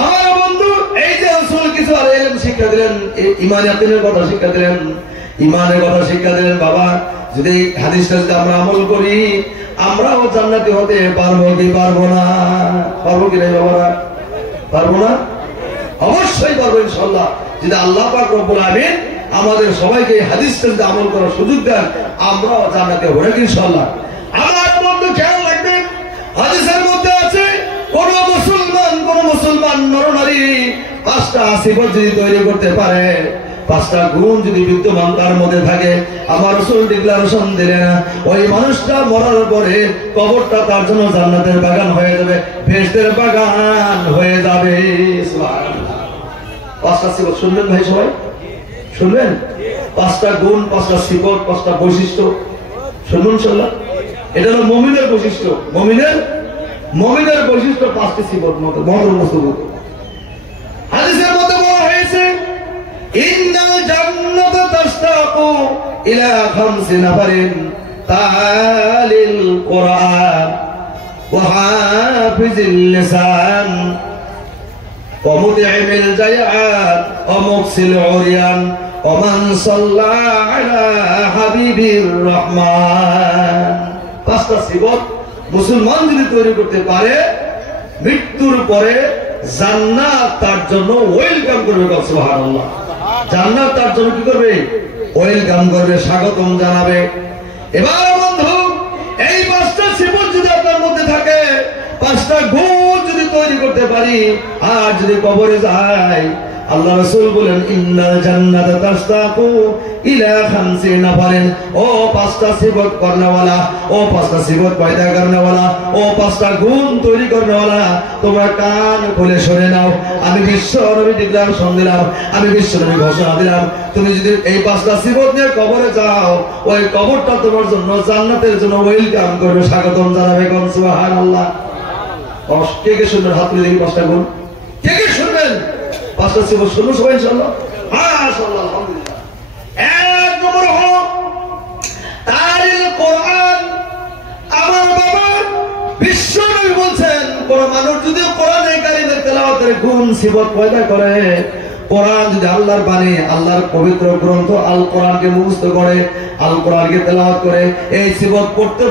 আমার বন্ধু, এই যে রাসূল কিছু আর ইলম শিক্ষা দিলেন, ইমানের কথা শিক্ষা দিলেন, ইমানের কথা শিক্ষা দিলেন। বাবা, যদি হাদিসটা যদি আমরা আমল করি, আমরাও জান্নাতি হতে পারবো কি পারবো না? পারবো কি না বাবারা? পারবো না? অবশ্যই পারবো ইনশাআল্লাহ। যদি আল্লাহ পাক রব্বুল আমিন আমাদের সবাইকে এই হাদিসটা যদি আমল করার সুযোগ দেন, আমরাও জান্নাতে হবো ইনশাআল্লাহ। আমার বন্ধু খেয়াল রাখবেন, হাদিসের মধ্যে আছে কোন মুসলমান নরনারী 5টা সিফত যদি তৈরি করতে পারে, 5টা গুণ যদি বিদ্যমান তার মধ্যে থাকে, আমার রাসূল ডিক্লারেশন দিলেন ওই মানুষটা মরার পরে কবরটা তার জন্য জান্নাতের বাগান হয়ে যাবে, বেহেশতের বাগান হয়ে যাবে। সুবহানাল্লাহ। 5টা সিফত শুনবেন ভাই, সবাই শুনবেন? 5টা গুণ, 5টা সিফত, 5টা বৈশিষ্ট্য শুনুন ইনশাআল্লাহ। এটা হলো মুমিনের বৈশিষ্ট্য। মুমিনের বৈশিষ্ট্য 5টি সিফত মত হাদিসের মধ্যে বলা হয়েছে, ইন্নাল জান্নাতা তাশতাকু ইলা 5 নাফারিন তালিল কুরআন ওয়া হাফিজিল লিসান ওয়া মুতঈমিল জায়াত ওয়া মুকসিল উরিয়ান ওয়া মান সাল্লা আলা হাবিবির রহমান। 5টা সিফত মুসলমান যদি তৈরি করতে পারে, মৃত্যুর পরে জান্নাত তার জন্য ওয়েলকাম করবে। সুবহানাল্লাহ। জান্নাত তার জন্য কি করবে? ওয়েলকাম করবে, স্বাগতম জানাবে। এবার বন্ধু, এই 5টা সিফত যদি আপনার মধ্যে থাকে, 5টা গুণ যদি তৈরি করতে পারি, আর যদি কবরে যাই, আল্লাহ রাসূল বলেন ইন্নাল জান্নাতা তাশতাকু ইলা 5 নাফারিন। ও 5টা সিফত করনেওয়ালা, ও 5টা সিফত পয়দা করনেওয়ালা, ও 5টা গুণ তৈরি করনেওয়ালা, তোমরা কান খুলে শুনে নাও। আমি বিশ্ব নবী ডিক্লারেশন দিলাম, আমি বিশ্ব নবী ঘোষণা দিলাম, তুমি যদি এই 5টা সিফত নিয়ে কবরে যাও, ওই কবরটা তোমার জন্য জান্নাতের জন্য ওয়েলকাম করবে, স্বাগতম জানাবে। কোন সুবহানাল্লাহ। কে কে শুনবেন? হাত তুলে দেখি 5টা গুণ। কে কে শুনবেন? 5টা সিফত শুনুন সবাই ইনশাআল্লাহ। মাশাআল্লাহ, আলহামদুলিল্লাহ। 1 নম্বর হলো তালিল কোরআন। আমার বাবা বিশ্ব নবী বলছেন, কোন মানুষ যদি কোরআনে কারীমের তেলাওয়াতের গুণ সিফত পয়দা করে, কোরআন যদি আল্লাহর বাণী, আল্লাহর পবিত্র গ্রন্থ আল কোরআনকে মুখস্থ করে, আল কোরআনকে তেলাওয়াত করে, এই সিফত পড়তে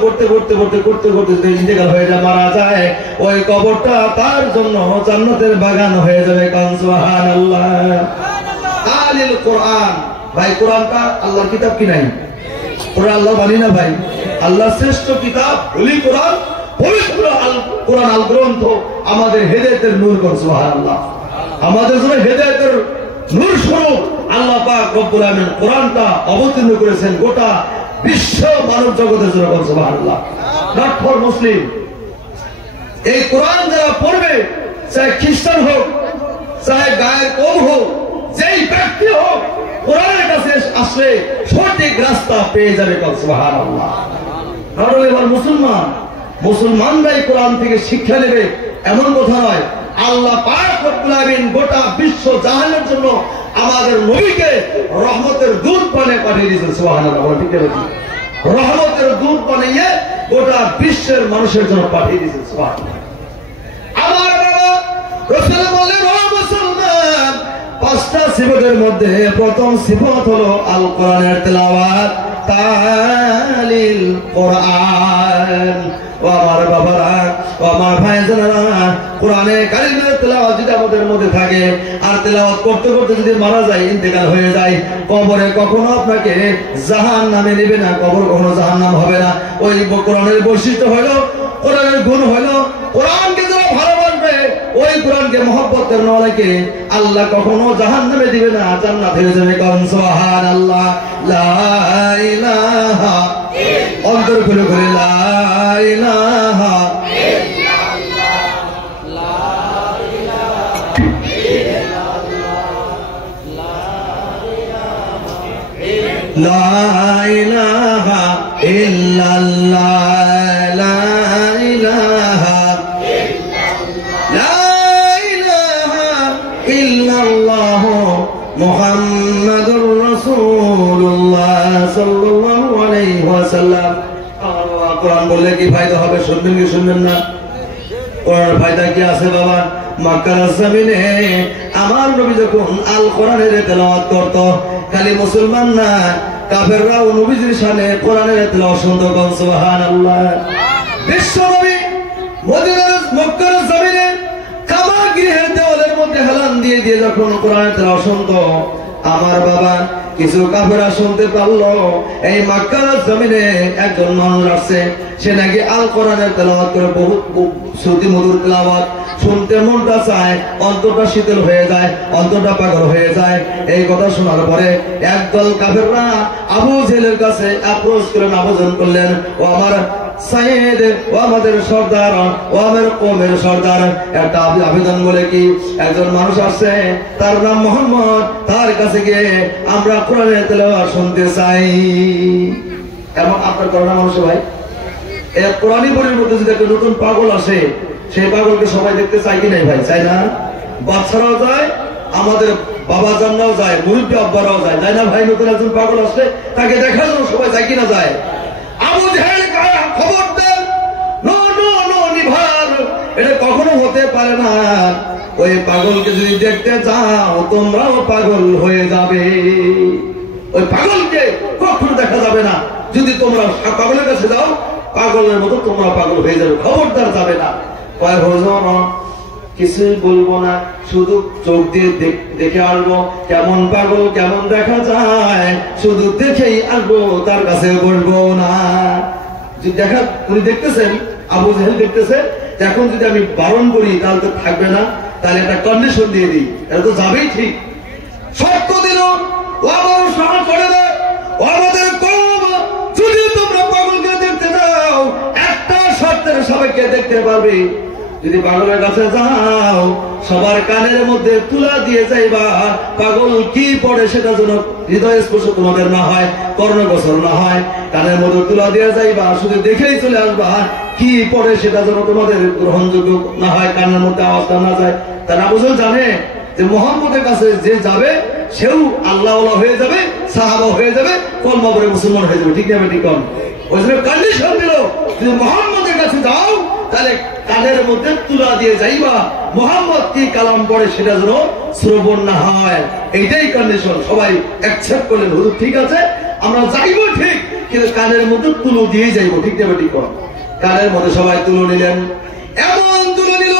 যদি ইন্তেকাল হয়ে যায়, মারা যায়, ওই কবরটা তার জন্য জান্নাতের বাগান হয়ে যাবে। কান সুবহানাল্লাহ। তালিল কোরআন। ভাই, কোরআনটা আল্লাহর কিতাব কি নাই? কোরআন আল্লাহর বাণী না ভাই? আল্লাহর শ্রেষ্ঠ কিতাব বলি কোরআন, পবিত্র আল কোরআন আল গ্রন্থ আমাদের হেদায়েতের নূর। কোন সুবহানাল্লাহ। আমাদের জন্য হেদায়েতের নূর স্বরূপ আল্লাহ পাক রব্বুল আমিন কোরআনটা অবতীর্ণ করেছেন গোটা বিশ্ব মানব জগতের জন্য। কোন সুবহানাল্লাহ। Not for Muslim. এই কোরআন যারা পড়বে, চাহে খ্রিস্টান হোক, চাহে গায়ের কম হোক, যেই ব্যক্তি হোক, কোরআনের কাছে আসলে সঠিক রাস্তা পেয়ে যাবে। কোন সুবহানাল্লাহ। কারণ এবার মুসলমানরাই কোরআন থেকে শিক্ষা নেবে এমন কথা নয়। আল্লাহ পাক রব্বুল আমিন গোটা বিশ্ব জাহানের জন্য আমাদের নবীকে রহমতের দূত বানিয়ে পাঠিয়ে দিয়েছেন। সুবহানাল্লাহ। ঠিক আছে, রহমতের দূত বানিয়ে গোটা বিশ্বের মানুষের জন্য পাঠিয়ে দিয়েছেন। সুবহানাল্লাহ। আমার বাবা রাসূল বললেন, ও মুসলমান, 5টা সিফতের মধ্যে প্রথম সিফত হলো আল কোরআনের তেলাওয়াত, তালিল কোরআন। ও আমার বাবারা, ও আমার ভাইজানেরা, কোরআনে কারীমের তেলাওয়াত যদি আমাদের মধ্যে থাকে, আর তেলাওয়াত করতে করতে যদি মারা যায়, ইন্তেকাল হয়ে যায়, কবরে কখনো আপনাকে জাহান্নামে নেবে না, কবর কখনো জাহান্নাম হবে না। ওই কোরআনের বৈশিষ্ট্য হলো, কোরআনের গুণ হলো, কোরআনকে যারা ভালোবাসবে, ওই কোরআনকে মহব্বত করনেওয়ালাকে আল্লাহ কখনো জাহান্নামে দিবে না, জান্নাত হয়ে যাবে। কোন সুবহানাল্লাহ। লা ইলাহা ইল্লাল্লাহ। অন্তর খুলে খুলে লা ইলাহা ইল্লাল্লাহ, লা ইলাহা ইল্লাল্লাহ, লা ইলাহা ইল্লাল্লাহ, লা ইলাহা ইল্লাল্লাহ, মুহাম্মাদুর রাসূলুল্লাহ সাল্লাল্লাহু আলাইহি ওয়াসাল্লাম। কোরআন বললে কি ফায়দা হবে? শুনবেন কি শুনবেন না? কোরআনের ফায়দা কি আছে বাবা? মক্কার জমিনে আমার নবী যখন আল কোরআনের তেলাওয়াত করত, খালি মুসলমান না কাফেররাও নবীজির শানে কোরআনের তেলাওয়াত শুনতো। সুবহানাল্লাহ। বিশ্ব নবী মদিনার মক্কার জমিনে কাবা গৃহের দেওয়ালের মধ্যে হেলান দিয়ে দিয়ে যখন কোরআনের তেলাওয়াত শুনতো, আমার বাবা কিছু কাফেররা শুনতে পারলো এই মক্কার জমিনে একজন মানুষ আসছে, সে নাকি আল কোরআনের তেলাওয়াত করে বহুত শ্রুতি মধুর তেলাওয়াত শুনতে মনটা চায়, অন্তরটা শীতল হয়ে যায়, অন্তরটা পাগল হয়ে যায়। এই কথা শোনার পরে একদল কাফেররা আবু জেহেলের কাছে অ্যাপ্রোচ করলেন, আবেদন করলেন, ও আমার সাইয়েদ, ও আমাদের সর্দার, ও আমার কওমের সর্দার, একটা আবেদন বলে কি একজন মানুষ আসছে, তার নাম মোহাম্মদ, তার কাছে গিয়ে আমরা কোরআনের তেলাওয়াত শুনতে চাই। এমন আপনার করোনা মানুষ ভাই, এই কোরআনী বইয়ের মধ্যে যদি একটা নতুন পাগল আসে, সেই পাগলকে সবাই দেখতে চাই কি নাই ভাই? চাই না? বাচ্চারাও যায়, আমাদের বাবা জানরাও যায়, মুরব্বী আব্বারাও যায়, তাই না ভাই? নতুন একজন পাগল আসলে তাকে দেখার জন্য সবাই যায় কিনা যায়? আবু জেহেল খবর দেন, নো নো নো নিভার, এটা কখনো হতে পারে না। ওই পাগলকে যদি দেখতে যাও তোমরাও পাগল হয়ে যাবে। ওই পাগলকে কখনো দেখা যাবে না। যদি তোমরা পাগলের কাছে যাও, পাগলের মতো তোমরা পাগল হয়ে যাবে, খবরদার যাবে না। কিছুই বলবো না, শুধু চোখ দিয়ে দেখে আসবো কেমন পাগল, কেমন দেখা যায়, শুধু দেখেই আসবো, তার কাছে বলবো না। দেখা উনি দেখতেছেন, আবু জেহেল দেখতেছেন, এখন যদি আমি বারণ করি তাহলে তো থাকবে না, তাহলে একটা কন্ডিশন দিয়ে দিই, এটা তো যাবেই ঠিক। শর্ত দিল, ও আমার সাহস করে না, ও আমাদের কওম, যদি তোমরা পাগলকে দেখতে যাও একটা শর্তের সবাইকে দেখতে পারবে। যদি পাগলের কাছে যাও সবার কানের মধ্যে তুলা দিয়ে যাইবা, পাগল কি পড়ে সেটা যেন হৃদয় স্পর্শ তোমাদের না হয়, কর্ণগোচর না হয়, কানের মধ্যে তুলা দিয়ে যাইবা, শুধু দেখেই চলে আসবা, কি পড়ে সেটা যেন তোমাদের গ্রহণযোগ্য না হয়, কানের মধ্যে আওয়াজটা না যায়। তারা বুঝল জানে যে মোহাম্মদের কাছে যে যাবে সেও আল্লাহ হয়ে যাবে, সাহাবা হয়ে যাবে, কলমা পড়ে মুসলমান হয়ে যাবে। ঠিক না? ঠিক কম। ওই জন্য কন্ডিশন দিল, যদি মোহাম্মদের কাছে যাও তাহলে কানের মধ্যে তুলা দিয়ে যাইবা, মোহাম্মদ কি কালাম পড়ে সেটা যেন শ্রবণ না হয়। এইটাই কন্ডিশন। সবাই অ্যাকসেপ্ট করলেন, হুজুর ঠিক আছে আমরা যাইবো ঠিক, কিন্তু কানের মধ্যে তুলো দিয়ে যাইবো। ঠিক না? ঠিক কম। কানের মধ্যে সবাই তুলো নিলেন, এমন তুলো নিল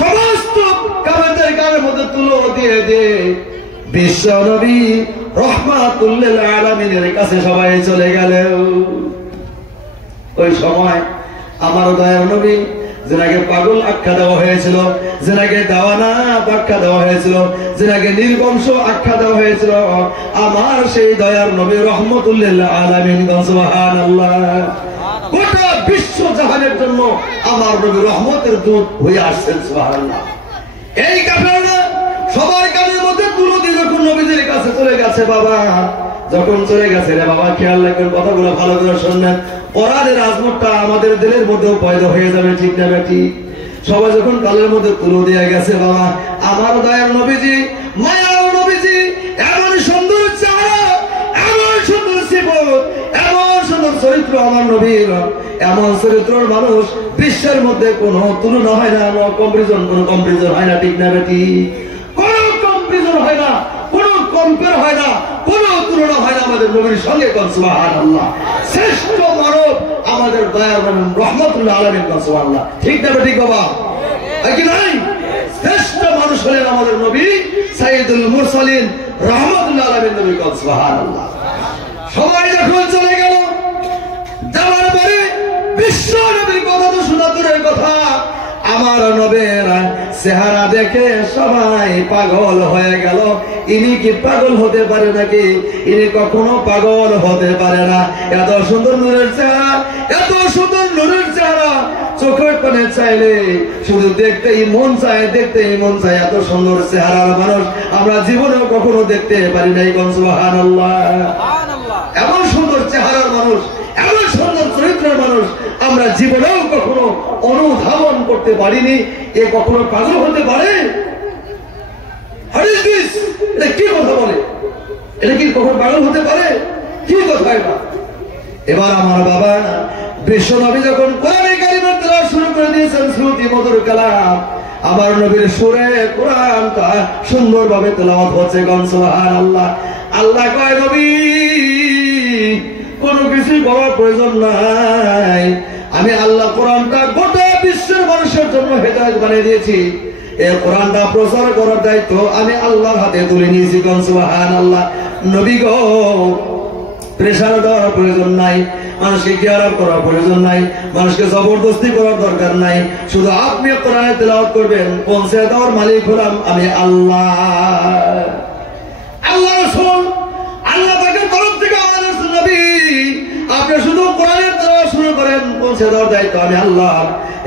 সমস্ত কাফেরদের কানের মধ্যে তুলো দিয়ে দিয়ে বিশ্ব নবী রাহমাতুল লিল আলামিনের কাছে সবাই চলে গেল। ওই সময় আমার দয়ার নবী যেনাকে পাগল আখ্যা দেওয়া হয়েছিল, যেনাকে দেওয়ানা আখ্যা দেওয়া হয়েছিল, যেনাকে নির্বংশ আখ্যা দেওয়া হয়েছিল, আমার সেই দয়ার নবী রাহমাতুল লিল আলামিন। সুবহানাল্লাহ। গোটা বিশ্ব জাহানের জন্য আমার নবী রহমতের দূত হয়ে আসছেন। সুবহানাল্লাহ। এই কাফেররা সবার কানের মধ্যে তুলো দিয়ে যখন নবীজির কাছে চলে গেছে, বাবা যখন চলে গেছে রে বাবা, খেয়াল রাখবেন, কথাগুলো ভালো করে শুনবেন, কোরআনের আজমতটা আমাদের দিলের মধ্যেও পয়দা হয়ে যাবে। ঠিক না বেটি? সবাই যখন কালের মধ্যে তুলো দিয়ে গেছে, বাবা আমার দয়ার নবীজি, মায়ার নবীজি, এমন সুন্দর চেহারা, এমন সুন্দর সিফত, এমন সুন্দর চরিত্র আমার নবীর, এমন চরিত্রের মানুষ বিশ্বের মধ্যে কোনো তুলনা হয় না, কোনো কম্পারিজন হয় না। ঠিক না বেটি? কোনো কম্পারিজন হয় না, কোনো কম্পেয়ার হয় না, কোনো তুলনা হয় না আমাদের নবীর সঙ্গে। সুবহানাল্লাহ। শ্রেষ্ঠ মানব আমাদের দয়ার নবী রাহমাতুল আলামিন। সুবহানাল্লাহ। ঠিক না ঠিক বাবা? কি নাই? শ্রেষ্ঠ মানুষ হলেন আমাদের নবী সাইয়্যিদুল মুরসালিন রাহমাতুল আলামিন নবী। সুবহানাল্লাহ। সবাই যখন চলে গেল, যাওয়ার পরে বিশ্ব নবীর কথা তো শোনা দূরের কথা, আমার নবীর চেহারা দেখে সবাই পাগল হয়ে গেল। ইনি কি পাগল হতে পারে নাকি? ইনি কখনো পাগল হতে পারে না। এত সুন্দর নূরের চেহারা, এত সুন্দর নূরের চেহারা, চোখের কোণে চাইলে শুধু দেখতেই মন চায়, দেখতেই মন চায়। এত সুন্দর চেহারার মানুষ আমরা জীবনেও কখনো দেখতে পারি নাই। সুবহানাল্লাহ। এমন সুন্দর চেহারার মানুষ, এমন সুন্দর চরিত্রের মানুষ আমরা জীবনেও কখনো অনুধাবন করতে পারিনি। এ কখনো পাগল হতে পারে? এটা কি কথা বলে? এটা কি কখনো পাগল হতে পারে? কি কথা এটা? এবার আমার বাবা বিশ্ব নবী যখন কোরআনে কারিমের তেলাওয়াত শুরু করে দিয়েছেন শ্রুতি মধুর কালাম। আমার নবীর সুরে কোরআনটা সুন্দরভাবে তেলাওয়াত হচ্ছে। সুবহানাল্লাহ। আল্লাহ কয় নবী কোনো কিছু বলার প্রয়োজন নাই, আমি আল্লাহ কোরআনটা গোটা বিশ্বের মানুষের জন্য হেদায়েত বানিয়ে দিয়েছি। এই কোরআনটা প্রচার করার দায়িত্ব আমি আল্লাহর হাতে তুলে নিয়েছি। সুবহানাল্লাহ। নবী গো প্রেসার দেওয়ার প্রয়োজন নাই, মানুষকে কেয়ার করার প্রয়োজন নাই, মানুষকে জবরদস্তি করার দরকার নাই। শুধু আপনি কোরআনে তেলাওয়াত করবেন, পৌঁছে দেওয়ার মালিক হলাম আমি আল্লাহ। আল্লাহ রাসূল আল্লাহ পাকের তরফ থেকে আমাদের নবী, আপনি শুধু কোরআনের তেলাওয়াত শুরু করেন, পৌঁছে দেওয়ার দায়িত্ব আমি আল্লাহ।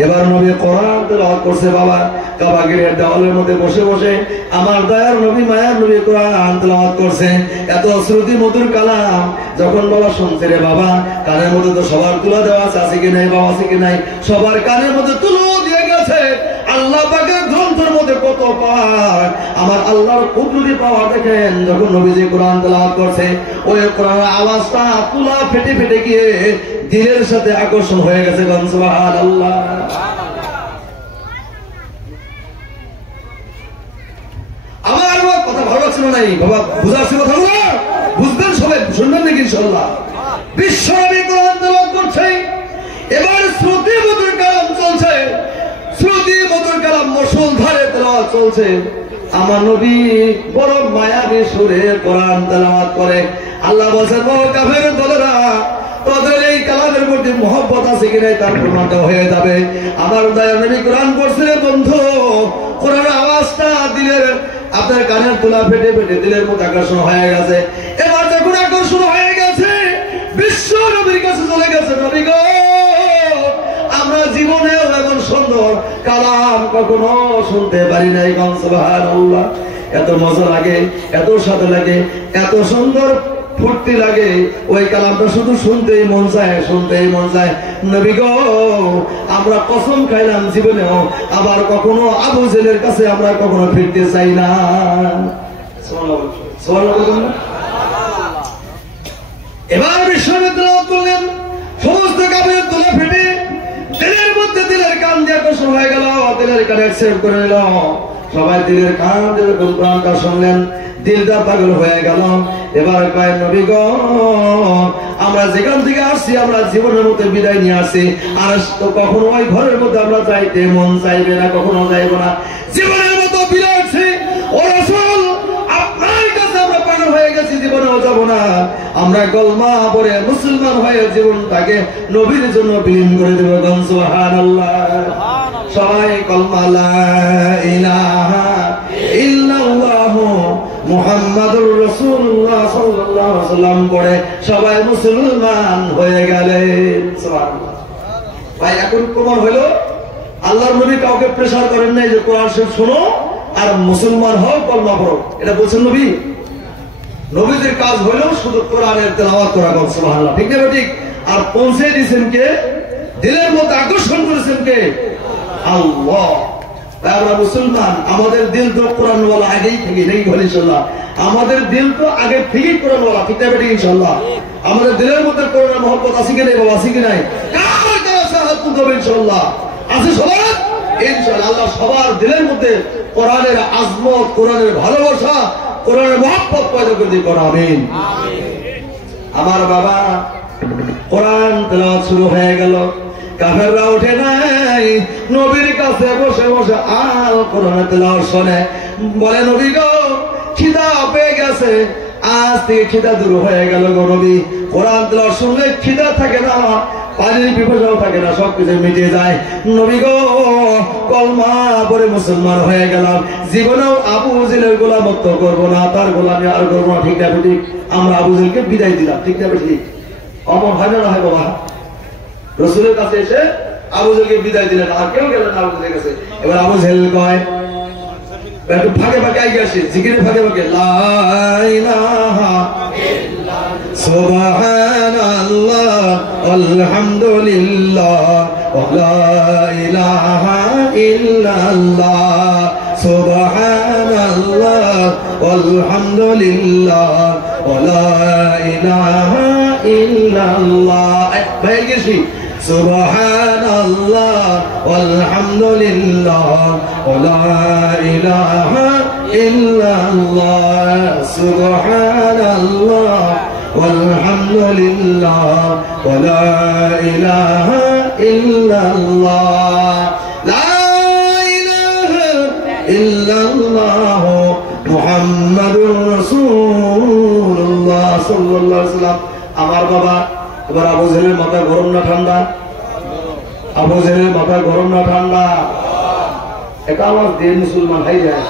এবার নবী কোরআন তেলাওয়াত করছে বাবা, কাবা গৃহের দেওয়ালের মধ্যে বসে বসে আমার দয়ার নবী মায়ার নবী কোরআন তেলাওয়াত করছে। এত শ্রুতি মধুর কালাম যখন বাবা শুনছে রে বাবা, কানের মধ্যে তো সবার তুলা দেওয়া আছে কি নাই বাবা, আছে কি নাই? সবার কানের মধ্যে তুলো দিয়ে গেছে। আল্লাহ পাকের গ্রন্থের মধ্যে কত পাওয়ার, আমার আল্লাহর কুদরতি পাওয়ার দেখেন। যখন নবীজি কোরআন তেলাওয়াত করছে, ওই কোরআনের আওয়াজটা তুলা ফেটে ফেটে গিয়ে দিলের সাথে আকর্ষণ হয়ে গেছে। সুবহানাল্লাহ। আমার কথা ভালো লাগছে না নাই বাবা, বুঝাচ্ছি কথাগুলো বুঝবেন সবাই, শুনবেন নাকি ইনশাআল্লাহ? বিশ্বনবী কোরআন তেলাওয়াত করছে, এবার শ্রুতি মধুর কালাম চলছে, শ্রুতি মধুর কালাম মুষলধারে তেলাওয়াত চলছে। আমার নবী বড় মায়াবী সুরে কোরআন তেলাওয়াত করে। আল্লাহ বলেন ও কাফের দলেরা, তোদের এই কালামের প্রতি মহব্বত আছে কিনা তার প্রমাণটা হয়ে যাবে। আমার দয়ার নবী কোরআন পড়ছে বন্ধু, কোরআনের আওয়াজটা দিলের আপনার কানের তুলা ফেটে ফেটে দিলের মধ্যে আকর্ষণ হয়ে গেছে। এবার যখন আকর্ষণ হয়ে গেছে, বিশ্ব নবীর কাছে চলে গেছে। নবী গো আমরা জীবনেও এমন সুন্দর কালাম কখনো শুনতে পারি নাই। সুবহানাল্লাহ। এত মজা লাগে, এত স্বাদ লাগে, এত সুন্দর ফুর্তি লাগে, ওই কালামটা শুধু শুনতেই মন চায়, শুনতেই মন চায়। নবী গো আমরা কসম খাইলাম জীবনেও আবার কখনো আবু জেলের কাছে আমরা কখনো ফিরতে চাই না। এবার বিশ্ববিদ্যালয় করলেন, সমস্ত কাপড়ের তুলে ফেটে দিলের মধ্যে দিলের কান দিয়ে আকর্ষণ হয়ে গেল, দিলের কান অ্যাকসেপ্ট করে নিল। সবাই দিলের কান দিয়ে কোরআনটা শুনলেন, দিলটা পাগল হয়ে গেল। এবার কয় নবী গো আমরা যেখান থেকে আসছি, আমরা জীবনের মধ্যে বিদায় নিয়ে আসছি, আর তো কখনো ওই ঘরের মধ্যে আমরা যাইতে মন চাইবে না, কখনো যাইব না। জীবনের মতো বিদায় আসছি, ও রাসূল আপনার কাছে আমরা পাগল হয়ে গেছি, জীবনেও যাব না। আমরা কলমা পড়ে মুসলমান হয়ে জীবনটাকে নবীর জন্য বিলীন করে দেব। সুবহানাল্লাহ। সবাই কলমা লা ইলাহা ইল্লাল্লাহ মুহাম্মাদুর রাসূলুল্লাহ সাল্লাল্লাহু আলাইহি ওয়াসাল্লাম পড়ে সবাই মুসলমান হয়ে গেলেন। সুবহানাল্লাহ। ভাই এখন প্রমাণ হলো আল্লাহর নবী কাউকে প্রেসার করেন নাই যে কোরআন শরীফ শোনো আর মুসলমান হও, কলমা পড়ো। এটা বলছেন নবী? নবীদের কাজ হলো শুধু কোরআনের তেলাওয়াত করা। সুবহানাল্লাহ। ঠিক না ঠিক? আর পৌঁছে দিয়েছেন কে? দিলের মধ্যে আকর্ষণ করেছেন কে? আল্লাহ। আমরা মুসলমান, আমাদের দিল তো কোরআন ওয়ালা আগেই থেকে নেই। ইনশাআল্লাহ আমাদের দিল তো আগে থেকেই কোরআন ওয়ালা। ঠিক না ঠিক? ইনশাআল্লাহ আমাদের দিলের মধ্যে কোরআনের মহব্বত আছে কি নাই বাবা, আছে কি নাই? কার কাছে হাত তুলবে? ইনশাআল্লাহ আছে সবার। ইনশাআল্লাহ আল্লাহ সবার দিলের মধ্যে কোরআনের আজমত, কোরআনের ভালোবাসা, কোরআনের মহব্বত পয়দা করে দিন। আমিন। আমার বাবা কোরআন তেলাওয়াত শুরু হয়ে গেল, কাফেররা উঠে নাই, নবীর কাছে বসে বসে আল কোরআন তেলাওয়াত শুনে। বলে নবী গো খিদা পেয়ে গেছে, আজ থেকে খিদা দূর হয়ে গেল গো নবী। কোরআন তেলাওয়াত শুনলে খিদা থাকে না, পানির পিপাসাও থাকে না, সবকিছু মিটে যায়। নবী গো কলমা পড়ে মুসলমান হয়ে গেলাম, জীবনেও আবু জেলের গোলামত্ব করবো না, তার গোলামি আর করবো না। ঠিক না ঠিক? আমরা আবু জেলকে বিদায় দিলাম। ঠিক না ঠিক? অমর হয় না হয় বাবা? রসুলের কাছে এসে আবু জেলকে বিদায় দিলেন, আর কেউ গেলেন না আবু জেলের কাছে। এবার আবু জেল কয় একটু ফাঁকে ফাঁকে আগে আসে, জিকিরের ফাঁকে ফাঁকে লা ইলাহা সুবহানাল্লাহ আলহামদুলিল্লাহ ওয়া লা ইলাহা ইল্লাল্লাহ সুবহানাল্লাহ আলহামদুলিল্লাহ ওয়া লা ইলাহা ইল্লাল্লাহ। ভাই গেছি সুবহানাল্লাহ ওয়ালহামদুলিল্লাহ ওয়া লা ইলাহা ইল্লাল্লাহ সুবহানাল্লাহ walhamdulillah wala ilaha illallah la ilaha illallah muhammadur rasulullah sallallahu alaihi wasallam আমার বাবা এবার আবু জেহেলের মাথা গরম না ঠান্ডা আবু জেহেলের মাথা গরম না ঠান্ডা এটা আমার দেশ মুসলমান হয়ে যায়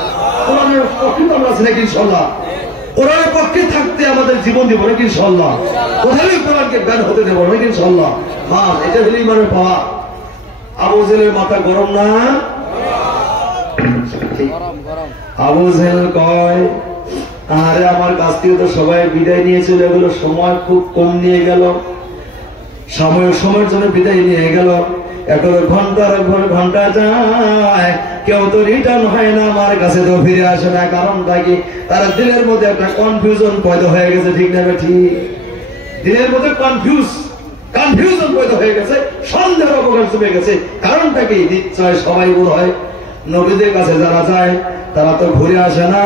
কোরআনের পক্ষে আমরা আছি নাকি ইনশাআল্লাহ কোরআনের পক্ষে থাকতে আমাদের জীবন দিব নাকি ইনশাআল্লাহ কোথায় কোরআনকে জ্ঞান হতে দেব নাকি ইনশাআল্লাহ হ্যাঁ এটা হলো ইমানের পাওয়া আবু জেহেলের মাথা গরম না আবু জেহেল কয় আরে আমার কাছ থেকে তো সবাই বিদায় নিয়ে চলে গেল সময় খুব কম নিয়ে গেল সময়ের জন্য বিদায় নিয়ে গেল এখন ঘন্টা যায় কেউ তো রিটার্ন হয় না আমার কাছে তো ফিরে আসে না কারণটা কি তার দিলের মধ্যে একটা কনফিউশন পয়দা হয়ে গেছে ঠিক না ঠিক দিলের মধ্যে কনফিউশন পয়দা হয়ে গেছে সন্দেহের অবকাশ জমে গেছে কারণটা কি নিশ্চয় সবাই বোধ হয় নবীদের কাছে যারা যায় তারা তো ঘুরে আসে না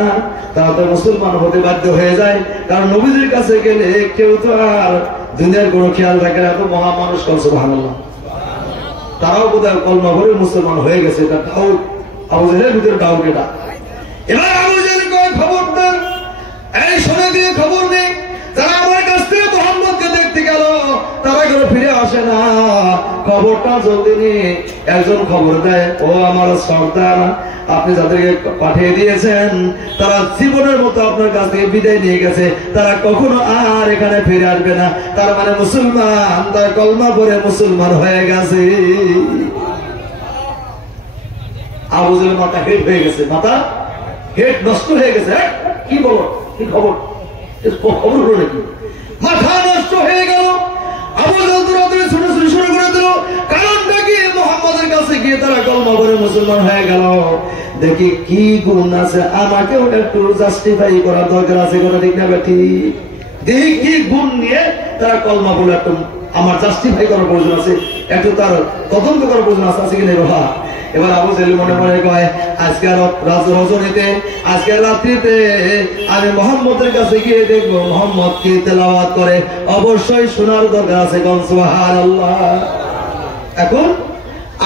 তারা তো মুসলমান হতে বাধ্য হয়ে যায় কারণ নবীদের কাছে গেলে কেউ তো আর দুনিয়ার কোনো খেয়াল রাখে না এত মহামানুষ কল সুবহানাল্লাহ তারাও বোধহয় কলমা ভরে মুসলমান হয়ে গেছে এটা ডাউট আবু জেহেলের ভিতরে ডাউট এটা এবার আবু জেহেল কয় খবরদার এই শুনে দিয়ে খবর নেই যারা আমার কাছ থেকে মুহাম্মদকে দেখতে গেল তারা কেন ফিরে আসে না খবরটা জলদি নিয়ে একজন খবর দেয় ও আমার সর্দার আপনি যাদেরকে পাঠিয়ে দিয়েছেন তারা জীবনের মতো আপনার কাছ থেকে বিদায় নিয়ে গেছে তারা কখনো আর এখানে ফিরে আসবে না তার মানে মুসলমান তার কলমা পড়ে মুসলমান হয়ে গেছে আবু জেহেল মাথা হেড হয়ে গেছে মাথা হেড নষ্ট হয়ে গেছে কি বলো কি খবর খবর হলো নাকি মাথা নষ্ট হয়ে গেল আবু জেহেল ছোটাছুটি শুরু করে দিল কারণটা কি মুহাম্মদের কাছে গিয়ে তারা কলমা পড়ে মুসলমান হয়ে গেল দেখি কি গুণ আছে আমাকেও একটু জাস্টিফাই করার দরকার আছে কথা ঠিক না ঠিক দেখি কি গুণ নিয়ে তারা কলমা বলে একটু আমার জাস্টিফাই করার প্রয়োজন আছে একটু তার তদন্ত করার প্রয়োজন আছে কিনা বাবা এবার আবু জেহেল মনে মনে কয় আজকে রজনীতে আজকে রাত্রিতে আমি মুহাম্মদের কাছে গিয়ে দেখবো মুহাম্মদ কি তেলাওয়াত করে অবশ্যই শোনার দরকার আছে কোন সুবহানাল্লাহ এখন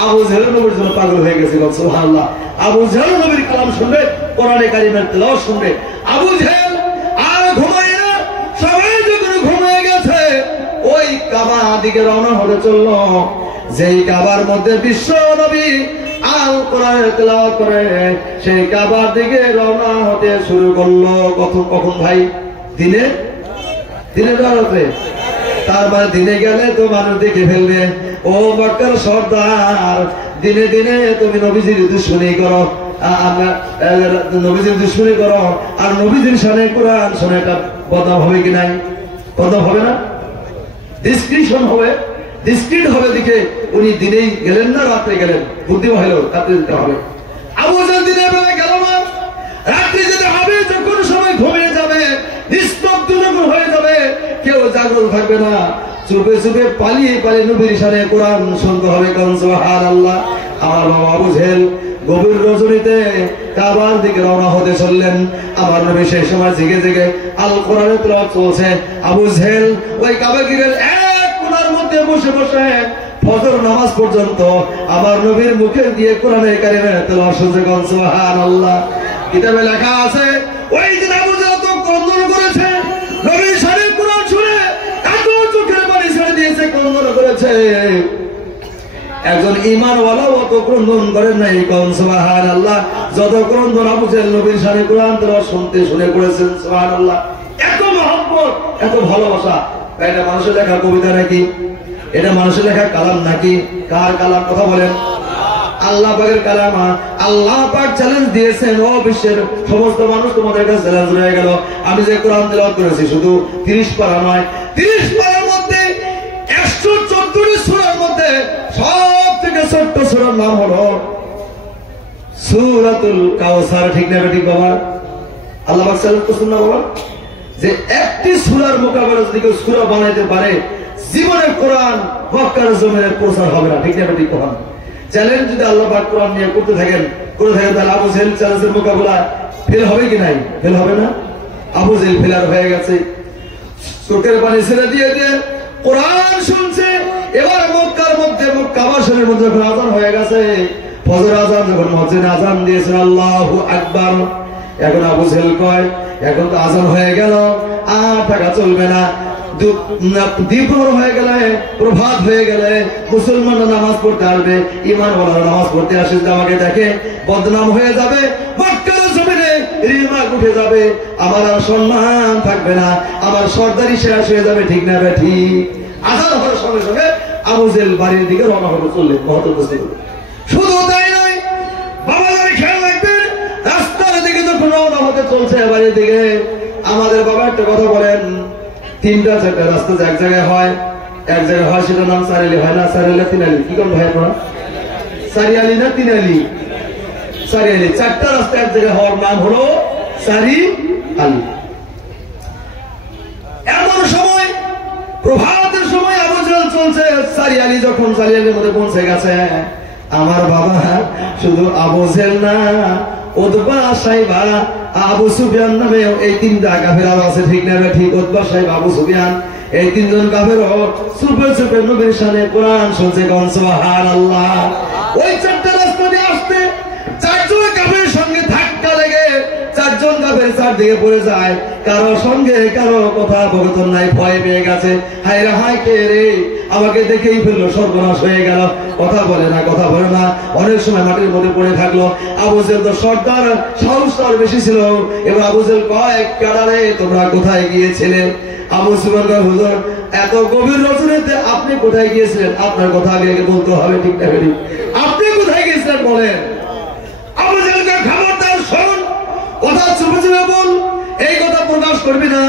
আবু জেহেল নবীর জন্য পাগল হয়ে গেছে কোন সুবহানাল্লাহ আবু জেহেল নবীর কালাম শুনবে কোরআনে কারিমের তেলাওয়াত শুনবে আবু জেহেল আর ঘুমায় না সবাই যখন ঘুমিয়ে গেছে ওই কাবা দিকে রওনা হতে চললো যেই কাবার মধ্যে বিশ্ব নবী আল কোরআনের তেলাওয়াত করে সেই কাবার দিকে রওনা হতে শুরু করলো কখন ভাই দিনে রাতে তার মানে দিনে গেলে তো মানুষ দেখে ফেলবে ও মক্কার সর্দার দিনে দিনে তুমি নবীজির দুশমনি করো নবীজির দুশমনি করো আর নবীজির শানে কোরআন শুনে একটা বদনাম হবে কি নাই বদনাম হবে না ডিসক্রিপশন হবে ডিসক্রিট হবে দিকে উনি দিনেই গেলেন না রাত্রে গেলেন বুদ্ধি হলো রাত্রে যেতে হবে আবু জেহেল দিনের বেলা গেল না রাত্রে যেতে হবে যখন সময় ঘুমিয়ে যাবে নিস্তব্ধ যখন হয়ে যাবে কেউ জাগ্রত থাকবে না চুপে চুপে পালিয়ে নবীর শানে কোরআন শুনতে হবে কোন সুবহানাল্লাহ আমার বাবা আবু জেহেল গভীর রজনীতে কাবার দিকে রওনা হতে চললেন আমার নবী সেই সময় জেগে জেগে আল কোরআনের তেলাওয়াত চলছে আবু জেহেল ওই কাবা গিরের এক কোণার মধ্যে বসে বসে ফজর নামাজ পর্যন্ত আমার নবীর মুখে দিয়ে কোরআনের কারিমের তেলাওয়াত শুনছে কোন সুবহানাল্লাহ কিতাবে লেখা আছে ওই দিন আবু জেহেল তো ক্রন্দন করেছে নবীর শানে কোরআন শুনে এত চোখের পানি ছেড়ে দিয়েছে ক্রন্দন করেছে একজন ঈমানওয়ালাও অত ক্রন্দন করেন নাই কোন সুবহানাল্লাহ যত ক্রন্দন আবু জেহেল নবীর শানে কোরআন তেলাওয়াত শুনতে শুনে করেছেন সুবহানাল্লাহ এত মহব্বত এত ভালোবাসা এটা মানুষের লেখা কবিতা নাকি এটা মানুষের লেখা কালাম নাকি কার কালাম কথা বলেন আল্লাহ পাকের কালাম আল্লাহ পাক চ্যালেঞ্জ দিয়েছেন ও বিশ্বের সমস্ত মানুষ তোমাদের কাছে চ্যালেঞ্জ রয়ে গেল আমি যে কোরআন তেলাওয়াত করেছি শুধু 30 পারা নয় 30 পারার মধ্যে 114টি সূরার মধ্যে সবথেকে ছোট্ট সূরার নাম হলো সূরাতুল কাউসার ঠিক না ঠিক বাবা আল্লাহ পাক চ্যালেঞ্জ করছেন না বাবা যে একটি সূরার মোকাবেলা যদি কেউ সূরা বানাইতে পারে জীবনে কোরআন মক্কার জমিনে প্রচার হবে না। ঠিক না ঠিক কোরআন চ্যালেঞ্জ যদি আল্লাহ পাক কোরআন নিয়ে করতে থাকেন তাহলে আবু জেহেল চ্যালেঞ্জের মোকাবেলা ফেল হবে কি নাই? ফেল হবে না। আবু জেহেল ফেলার হয়ে গেছে, চোখের পানি ছেড়ে দিয়ে কোরআন শুনছে। এবার মক্কার মধ্যে মক্কাবাসীর মধ্যে যখন আজান হয়ে গেছে, ফজর আজান যখন মসজিদে আজান দিয়েছেন আল্লাহু আকবার, এখন আবু জেহেল কয় এখন তো আজান হয়ে গেল, আর টাকা চলবে না। দ্বীপ্রহর হয়ে গেলে, প্রভাত হয়ে গেলে মুসলমানরা নামাজ পড়তে আসবে, ইমান ওয়ালারা নামাজ পড়তে আসে, আমাকে দেখে বদনাম হয়ে যাবে, মক্কার জমিনে রিমাক উঠে যাবে, আমার আর সম্মান থাকবে না, আমার সর্দারি শেষ হয়ে যাবে। ঠিক না ঠিক? আজান হওয়ার সঙ্গে সঙ্গে আবু জেহেল বাড়ির দিকে রওনা হতে চললেন। শুধু তাই নয়, বাবাদের খেয়াল রাখবেন, রাস্তার দিকে যখন রওনা হতে চলছে বাড়ির দিকে, আমাদের বাবা একটা কথা বলেন, 3-4 রাস্তা এক জায়গায় হয়, সেটা নাম সারিয়ালি হয় না, সারিয়ালি তিনালি, কি কোন ভাই আপনারা? সারিয়ালি না তিনালি? সারিয়ালি। 4টা রাস্তা এক জায়গায় হওয়ার নাম হলো সারিয়ালি। এমন সময় প্রভাতের সময় আবু জেহেল চলছে সারিয়ালি, যখন সারিয়ালির মধ্যে পৌঁছে গেছে, আমার বাবা শুধু আবু জেহেল না, উতবা সাইবা আবু সুফিয়ান নামে এই 3টা কাফের আরো আছে। ঠিক না ঠিক? উতবা সাইবা আবু সুফিয়ান, এই 3জন কাফের চুপে চুপে নবীর শানে কোরআন শুনছে। কোন সুবহানাল্লাহ। ওই 4টা রাস্তা দিয়ে আসতে 4জন কাফের সঙ্গে ধাক্কা লেগে 4জন কাফের 4 দিকে পড়ে যায়, কারো সঙ্গে কারো কথা বলতো নাই, ভয় পেয়ে গেছে, হায় রে হায় কে রে, আমাকে দেখেই ফেললো, সর্বনাশ হয়ে গেল, কথা বলে না, অনেক সময় মাটির মধ্যে পড়ে থাকলো। আবু জেহেল তো সর্দার, সাহস তার বেশি ছিল। এবার আবু জেহেল কয় কারারে তোমরা কোথায় গিয়েছিলে? আবু সুফিয়ান কয় হুজুর এত গভীর রজনীতে আপনি কোথায় গিয়েছিলেন? আপনার কথা আগে বলতে হবে। ঠিক না ঠিক? আপনি কোথায় গিয়েছিলেন বলেন। আবু জেহেল কয় খবরদার শোন, কথা চুপে চুপে বল, এই কথা প্রকাশ করবি না,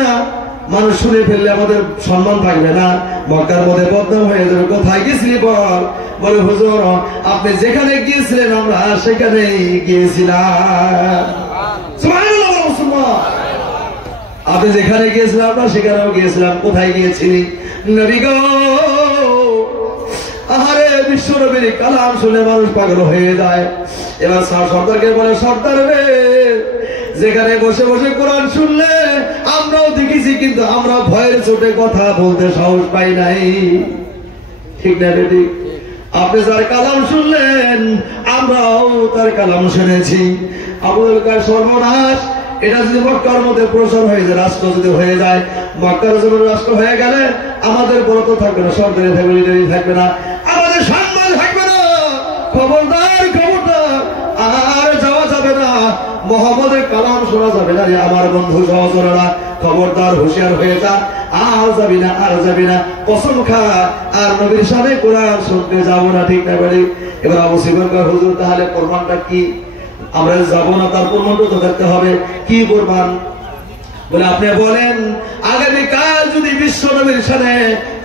মানুষ শুনে ফেললে আমাদের সম্মান থাকবে না, মক্কার মধ্যে বদনাম হয়ে যাবে। কোথায় গিয়েছিলি বল। বলে হুজুর আপনি যেখানে গিয়েছিলেন আমরা সেখানেই গিয়েছিলাম। সুবহানাল্লাহ। আপনি যেখানে গিয়েছিলাম আমরা সেখানেও গিয়েছিলাম। কোথায় গিয়েছিলি? নবী গো, আহারে বিশ্ব নবীর কালাম শুনে মানুষ পাগল হয়ে যায়। এবার সর্দারকে বলে সর্দার রে, যেখানে বসে বসে কোরআন শুনলে আমরাও দেখেছি, কিন্তু আমরা ভয়ের চোটে কথা বলতে সাহস পাই নাই। ঠিক না বেটি? আপনি যার কালাম শুনলেন আমরাও তার কালাম শুনেছি। আবু জেহেল সর্বনাশ, এটা যদি মক্কার মধ্যে প্রসার হয়ে যায়, রাষ্ট্র যদি হয়ে যায়, মক্কার জমির রাষ্ট্র হয়ে গেলে আমাদের বড় তো থাকবে না, সরকারি থাকবে, লিডারি থাকবে না, আমাদের সম্মান থাকবে না। খবরদার আর যাওয়া যাবে না, মোহাম্মদের কালাম শোনা যাবে না। আমার বন্ধু সহচরেরা খবরদার হুঁশিয়ার হয়ে যা, আর যাবি না, কসম খা আর নবীর সামনে কোরআন শুনতে যাবো না। ঠিক না বলি? এবার আবু সুফিয়ান কয় হুজুর তাহলে প্রমাণটা কি? আমরা যাবো না, তার প্রমাণটা তো দেখতে হবে। কি প্রমাণ? বলে আপনি বলেন আগামীকাল যদি বিশ্ব নবীর সামনে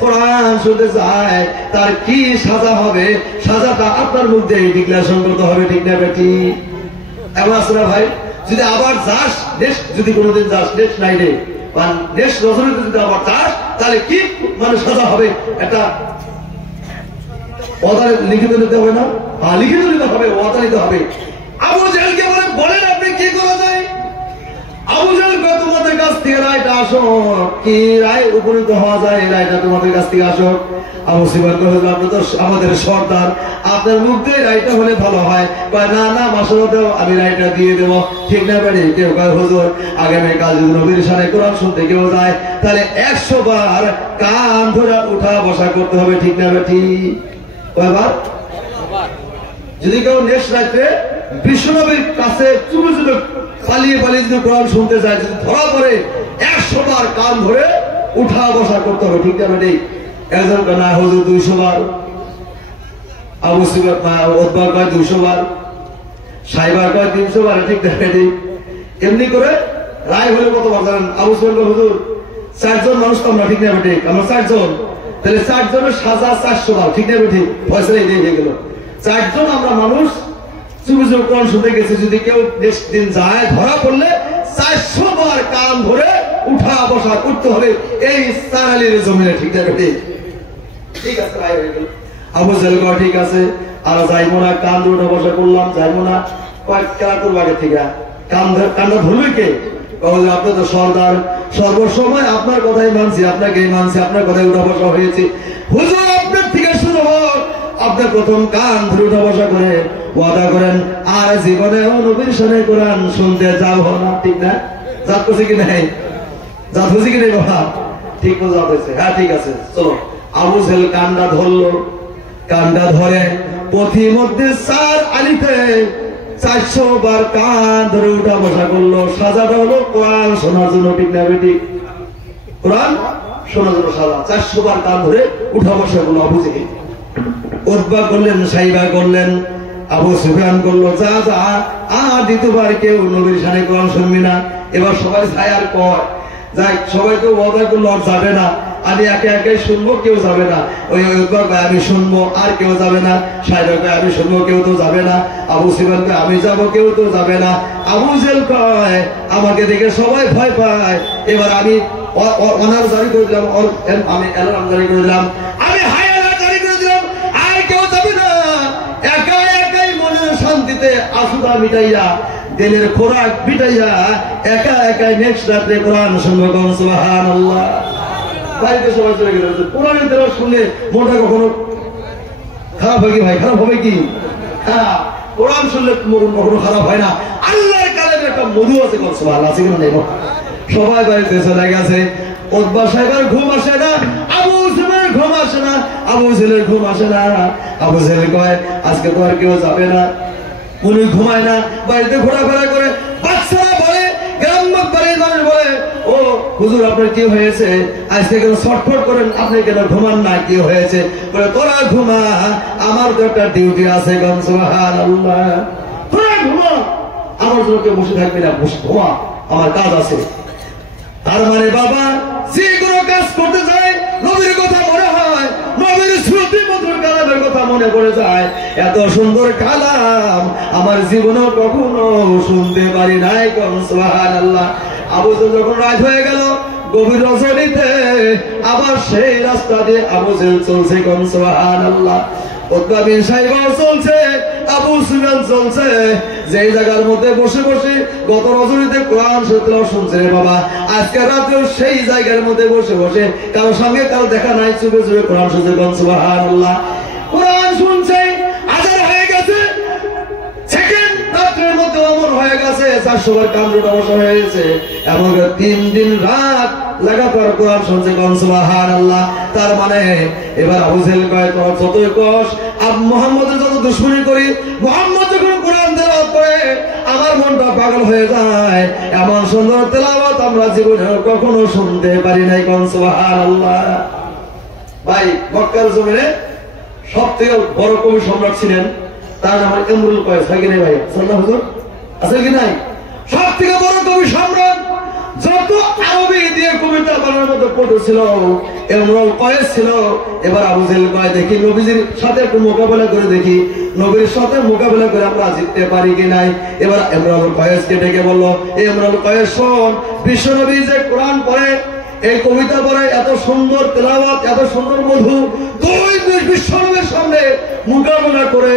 কোরআন শুনতে যায় তার কি সাজা হবে, সাজাটা আপনার মধ্যে ডিক্লারেশন করতে হবে। ঠিক না বেটি? এমন আছে না ভাই? যদি আবার যাস দেশ, যদি কোনোদিন যাস দেশ নাই রে, দেশ রজনীতে যদি আবার যাস, তাহলে কি মানে সাজা হবে? একটা ওয়াদা লিখিত নিতে হবে না? লিখিত নিতে হবে, ওয়াদা নিতে হবে। আবু জেহেলকে বলেন আপনি কি করা যায়? আবু জেহেল তোমাদের কাছ থেকে রায়টা আসো, কি রায় উপনীত হওয়া যায়, এই রায়টা তোমাদের কাছ থেকে আসো। আবু সুফিয়ান কহিল আপনি তো আমাদের সর্দার, আপনার মুখ দিয়ে রায়টা হলে ভালো হয়। না না মাসুলতেও আমি রায়টা দিয়ে দেবো। ঠিক না বেড়ে? কেউ কয় হুজুর আগামীকাল যদি নবীর সামনে কোরআন শুনতে কেউ যায় তাহলে 100 বার কান ধরে উঠা বসা করতে হবে। ঠিক না বেটি? কয়বার? যদি কেউ নেক্সট রাত্রে বিশ্বনবীর কাছে চুপে চুপে পালিয়ে যদি কোরআন শুনতে যায়, যদি ধরা পড়ে 100 বার কান ধরে উঠা বসা করতে হবে। ঠিক না বেটি? একজন না হুজুর 200 বার, আবু সুফিয়ান উতবা কয় 200 বার, সাইবা কয় 300 বার। ঠিক না বেটি? এমনি করে রায় হলে কতবার জানেন? আবু সুফিয়ান হুজুর 4 জন মানুষ তো আমরা। ঠিক না বেটি? আমরা 4 জন, তাহলে 4 জনের সাজা 400 বার। ঠিক না বেটি? ফয়সালা এই হয়ে গেল। 4 জন আমরা মানুষ চুপে চুপে কোরআন শুনতে গেছি, যদি কেউ নেক্সট দিন যায় ধরা পড়লে 400 বার কান ধরে উঠা বসা করতে হবে এই সারালির জমিনে। ঠিক না বেটি? ঠিক আছে ভাই হয়ে গেল। আবু জেহেল কয় ঠিক আছে আর যাইবো না, কান উঠে বসা করলাম, যাইবো না। কয়েকটা তোর আগে থেকে কানটা ধরবে কে? আপনি তো সর্দার, সর্বসময় আপনার কথাই মানছি, আপনাকে মানছি, আপনার কথাই উঠা বসা হয়েছে। হুজুর আপনার থেকে শুরু হোক, আপনি প্রথম কান ধরে উঠা বসা করে ওয়াদা করেন আর জীবনে নবীর সামনে কোরআন শুনতে যাব না। ঠিক না? জাত করছে কি নাই? জাত হয়েছে কি নাই বাবা? ঠিক তো জাত হয়েছে। হ্যাঁ ঠিক আছে চলো। আবু জেহেল কানটা ধরলো, কানটা ধরে পথিমধ্যে সার আলিতে 400 বার কান ধরে উঠা বসা করলো। সাজাটা হলো কোরআন শোনার জন্য। ঠিক না বেটি? কোরআন শোনার জন্য সাজা। 400 বার কান ধরে উঠা বসা করলো আবু জেহেল। উতবা করলেন, সাইবা করলেন, আবু সুফিয়ান করলো যা যা আর দ্বিতীয়বার কেউ নবীর সামনে কোরআন শুনবি না। এবার সবাই যায় আর কয় যাই, সবাই তো ওয়াদা করলো আর যাবে না, আমি একে একে শুনবো, কেউ যাবে না। ওই উতবা কয় আমি শুনবো আর কেউ যাবে না। সাইবা কয় আমি শুনবো, কেউ তো যাবে না। আবু সুফিয়ান কয় আমি যাবো, কেউ তো যাবে না। আবু জেহেল কয় আমাকে দেখে সবাই ভয় পায়, এবার আমি অনার জারি করে দিলাম, আমি অ্যালার্ম জারি করে দিলাম, আমি হাই অ্যালার্ম জারি করে দিলাম, আর কেউ যাবে না। একা একাই মনের শান্তিতে আসুদা মিটাইয়া, দিলের খোরাক মিটাইয়া একা একাই নেক্সট রাত্রে কোরআন শুনবো। সুবহানাল্লাহ। বাড়িতে সবাই চলে গেল। কোরআনের তেলাওয়াত শুনলে মনটা কখনো খারাপ হয় কি ভাই? খারাপ হবে কি? হ্যাঁ, কোরআন শুনলে কখনো খারাপ হয় না। আল্লাহর কালামে একটা মধু আছে। সুবহানাল্লাহ। আছে কিনা? নেই। সবাই বাড়িতে চলে গেছে। উতবা সাহেবের ঘুম আসে না, আবু জেহেলের ঘুম আসে না, আবু জেহেলের ঘুম আসে না। আবু জেহেল কয় আজকে তো আর কেউ যাবে না। উনি ঘুমায় না, বাড়িতে ঘোরাফেরা করে। বাচ্চারা বলে, গ্রাম্য বাড়ির মানুষ বলে, ও হুজুর আপনার কি হয়েছে? আজকে কেন ছটফট করেন? আপনি কেন ঘুমান না? কি হয়েছে? বলে তোরা ঘুমা, আমার তো একটা ডিউটি আছে। সুবহানাল্লাহ। তোরা ঘুমা, আমার জন্য কেউ বসে থাকবি না, বসে ঘুমা, আমার কাজ আছে। তার মানে বাবা যে কোনো কাজ করতে যায় নবীর কথা মনে হয়, নবীর শ্রুতি মধুর কালামের কথা মনে পড়ে যায়। এত সুন্দর কালাম আমার জীবনে কখনো শুনতে পারি নাই। সুবহানাল্লাহ। আবু জেহেল যখন রাত হয়ে গেল, গভীর রজনীতে আবার সেই রাস্তা দিয়ে আবু জেহেল চলছে। সুবহানাল্লাহ। উতবা বিন সাইবা চলছে, আবু সুফিয়ান চলছে। যেই জায়গার মধ্যে বসে বসে গত রজনীতে কোরআন তেলাওয়াত শুনছে রে বাবা, আজকে রাতেও সেই জায়গার মধ্যে বসে বসে কারোর সঙ্গে কারো দেখা নাই, চুপে চুপে কোরআন শুনছে। সুবহানাল্লাহ। কোরআন শুনছে, আজান হয়ে গেছে, সেকেন্ড রাত্রের মধ্যে অমর হয়ে গেছে, 400 বার কান উঠা বসা হয়ে গেছে। এমন 3 দিন রাত লাগাতার কোরআন শুনছে। সুবহানাল্লাহ। তার মানে এবার আবু জেহেল কয় তোরা যতই কস মুহাম্মদের যত দুশমনি করি, মুহাম্মদ যখন কোরআন তেলাওয়াত করে আমার মনটা পাগল হয়ে যায়। এমন সুন্দর তেলাওয়াত আমরা জীবনে কখনো শুনতে পারি নাই। সুবহানাল্লাহ। ভাই মক্কার জমিনে সবথেকে বড় কবি সম্রাট ছিলেন, তার নাম ইমরুল কয়েস। হয় কি নাই ভাই? সাল্লাল্লাহু হুজুর আছে কি নাই? সব থেকে বড় কবি সম্রাট, যত আরবি দিয়ে কবিতা বানানোর মতো পটু ছিল ইমরুল কয়েস ছিল। এবার আবু জেহেল কয় দেখি নবীজির সাথে একটু মোকাবেলা করে দেখি, নবীর সাথে মোকাবেলা করে আমরা জিততে পারি কি নাই। এবার ইমরুল কয়েসকে ডেকে বললো, ইমরুল কয়েস শোন, বিশ্ব নবী যে কোরআন পড়ে, এই কবিতা পড়ে, এত সুন্দর তেলাওয়াত, এত সুন্দর মধু, তুই বিশ্বনবীর সামনে মোকাবেলা করে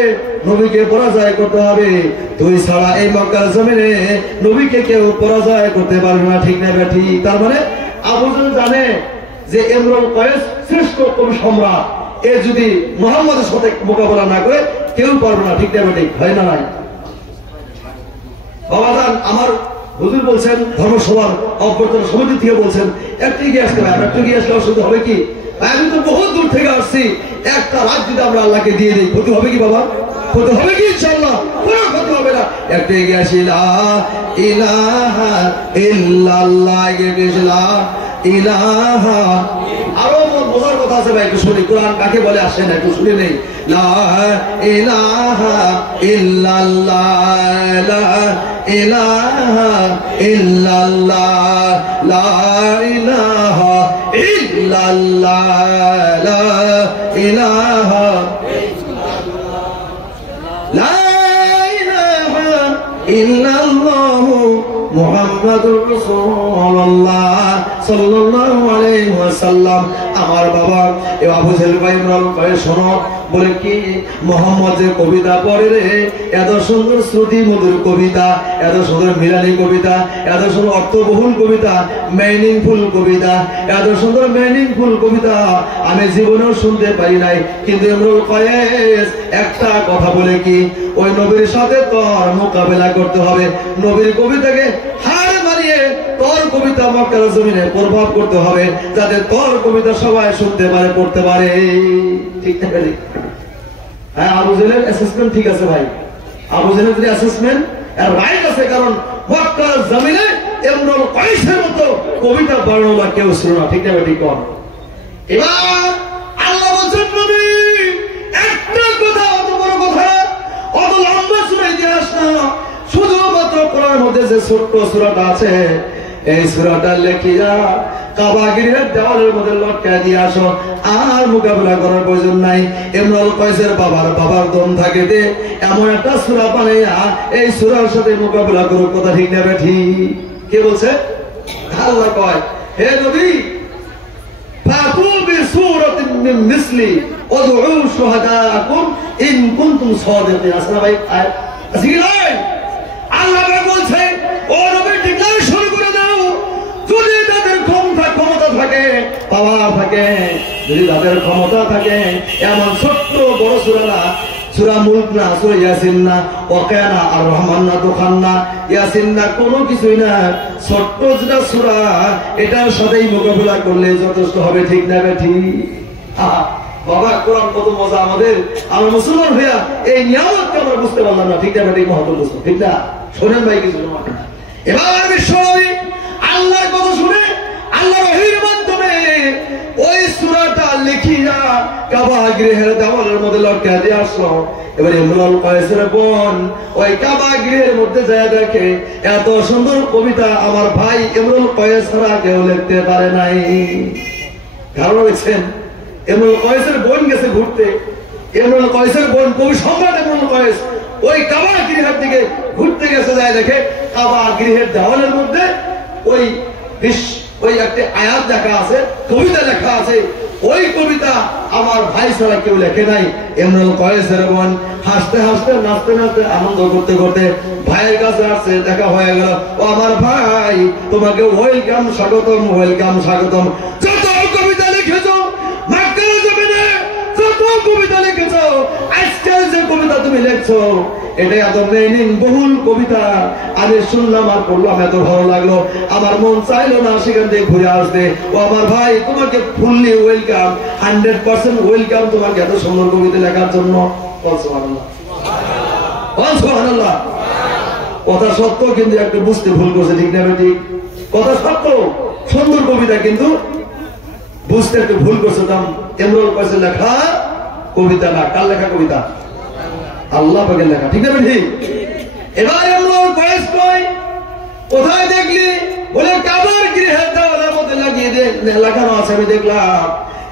নবীকে পরাজয় করতে হবে। তুই ছাড়া এই মক্কার জমিনে নবীকে কেউ পরাজয় করতে পারবে না। ঠিক না বেঠি? তার মানে আবু জেহেল জানে যে ইমরুল কয়েস শ্রেষ্ঠ কবি সম্রাট, এ যদি মুহাম্মদের সাথে মোকাবেলা না করে কেউ পারবে না। ঠিক না বেঠি? হয় না? নাই বাবা জান, আমার হুজুর বলছেন ধর্মসভার অভ্যর্থনা সমিতি থেকে বলছেন একটু এগিয়ে আসতে হবে। একটু এগিয়ে আসলে অসুবিধা হবে কি? আমি তো বহু দূর থেকে আসছি, একটা রাত যদি আমরা আল্লাহকে দিয়ে দিই ক্ষতি হবে কি বাবা? ক্ষতি হবে কি? ইনশাআল্লাহ কোনো ক্ষতি হবে না। একটু এগিয়ে আসি। লা ইলাহা ইল্লাল্লাহ, লা ইলাহা। আরো বোঝার কথা আছে ভাই, একটু শুনি। কোরআন কাকে বলে আসে না, একটু শুনে নেই। লা ইলাহা ইল্লাল্লাহ, লা ইলাহা ইল্লাল্লাহ, লা ইলাহা ইল্লাল্লাহ, লা ইলাহা লা ইলাহা ইল্লাল্লাহ মুহাম্মাদুর রাসূলুল্লাহ সাল্লাল্লাহু আলাইহি ওয়াসাল্লাম আমার বাবা এ আবু জেহেল ভাই ইমরান ভাই শোনো বলে কি মোহাম্মদ যে কবিতা পড়ে রে এত সুন্দর শ্রুতি মধুর কবিতা এত সুন্দর মিলানি কবিতা এত সুন্দর অর্থবহুল কবিতা মিনিংফুল কবিতা এত সুন্দর মিনিংফুল কবিতা আমি জীবনেও শুনতে পারি নাই কিন্তু ইমরুল কয়েস একটা কথা বলে কি ওই নবীর সাথে তোর মোকাবেলা করতে হবে নবীর কবিতাকে হার মারিয়ে তোর কবিতা মক্কার জমিনে প্রভাব করতে হবে যাতে তোর কবিতা সবাই শুনতে পারে পড়তে পারে ঠিক না ভাই হ্যাঁ আবু জেহেলের অ্যাসেসমেন্ট ঠিক আছে ভাই আবু জেহেলের যদি অ্যাসেসমেন্ট এর রাইট আছে কারণ মক্কার জমিনে ইমরুল কয়েসের মতো কবিতা বর্ণনা কেউ ছিল না ঠিক না ভাই ঠিক কোন এবার আল্লাহ বলেন নবী একটা কথা অত বড় কথা অত লম্বা সূরা ইতিহাস না শুধুমাত্র কোরআনের মধ্যে যে ছোট্ট সূরাটা আছে এই সূরাটা লেখিয়া কাবা গৃহের দেওয়ালের মধ্যে লটকায় দিয়ে আসো আর মোকাবেলা করার প্রয়োজন নাই ইমরুল কয়েসের বাবার দম থাকে দে এমন একটা সূরা বানাইয়া এই সূরার সাথে মোকাবেলা করো কথা ঠিক না ঠিক কে বলছে আল্লাহ কয় হে নবী ফাতু বিসূরাতিন মিন মিসলি ওয়াদউ শুহাদাকুম ইন কুনতুম সাদিকিন আসনা ভাই আসি নাই আল্লাহ বলছে ও নবী ডিক্লারেশন করে দাও যদি তাদের ক্ষমতা থাকে পাওয়ার থাকে যদি তাদের ক্ষমতা থাকে এমন ছোট্ট বড় সূরা সূরা মুলক না সূরা ইয়াসিন না ওয়াকিয়া আর রহমান না দোকান না ইয়াসিন না কোনো কিছুই না ছোট্ট যেটা সূরা এটার সাথেই মোকাবেলা করলে যথেষ্ট হবে ঠিক না ঠিক বাবা কোরআন কত মজা আমাদের আমরা মুসলমান হইয়া এই নিয়ামতকে আমরা বুঝতে পারলাম না ঠিক না ঠিক মহত্ব বুঝতে ঠিক না শোনেন ভাই কিছু এবার বিশ্বনবী আল্লাহর কথা শুনে আল্লাহর ওহীর মাধ্যমে ওই সূরাটা লিখিয়া কাবা গৃহের দেওয়ালের মধ্যে লটকায় দিয়ে আসলো এবার ইমরুল কয়েসের বোন ওই কাবা গৃহের মধ্যে যায় দেখে এত সুন্দর কবিতা আমার ভাই ইমরুল কয়েস ছাড়া কেউ লিখতে পারে নাই কারণ দেখছেন ইমরুল কয়েসের বোন গেছে ঘুরতে ইমরুল কয়েসের বোন কবি সম্রাট ইমরুল কয়েস ওই কাবা গৃহের দিকে ঘুরতে গেছে যায় দেখে কাবা গৃহের দেওয়ালের মধ্যে ওই একটা আয়াত লেখা আছে কবিতা লেখা আছে ওই কবিতা আমার ভাই ছাড়া কেউ লেখে নাই ইমরুল কয়েসের বোন হাসতে হাসতে নাচতে নাচতে আনন্দ করতে করতে ভাইয়ের কাছে আসছে দেখা হয়ে গেল ও আমার ভাই তোমাকে ওয়েলকাম স্বাগতম যত কবিতা লিখেছো মক্কার জমিনে যত কবিতা লিখেছো আজকাল যে কবিতা তুমি লিখছো এটা এত মিনিং বহুল কবিতা আমি শুনলাম আর পড়লাম এত ভালো লাগলো আমার মন চাইলো না সেখান থেকে ঘুরে আসতে ও আমার ভাই তোমাকে ফুললি ওয়েলকাম 100% ওয়েলকাম তোমাকে এত সুন্দর কবিতা লেখার জন্য সুবহানাল্লাহ সুবহানাল্লাহ কথা সত্য কিন্তু একটা বুঝতে ভুল করছে ঠিক না ঠিক কথা সত্য সুন্দর কবিতা কিন্তু বুঝতে একটু ভুল করছে দাম ইমরুল কয়েসের লেখা কবিতা না কার লেখা কবিতা আল্লাহ পাকের লেখা ঠিক না ঠিক এবার ইমরুল কয়েস কই কোথায় দেখলি বলে কাবার গৃহের দেওয়ালের মধ্যে লাগিয়ে লাগানো আছে আমি দেখলাম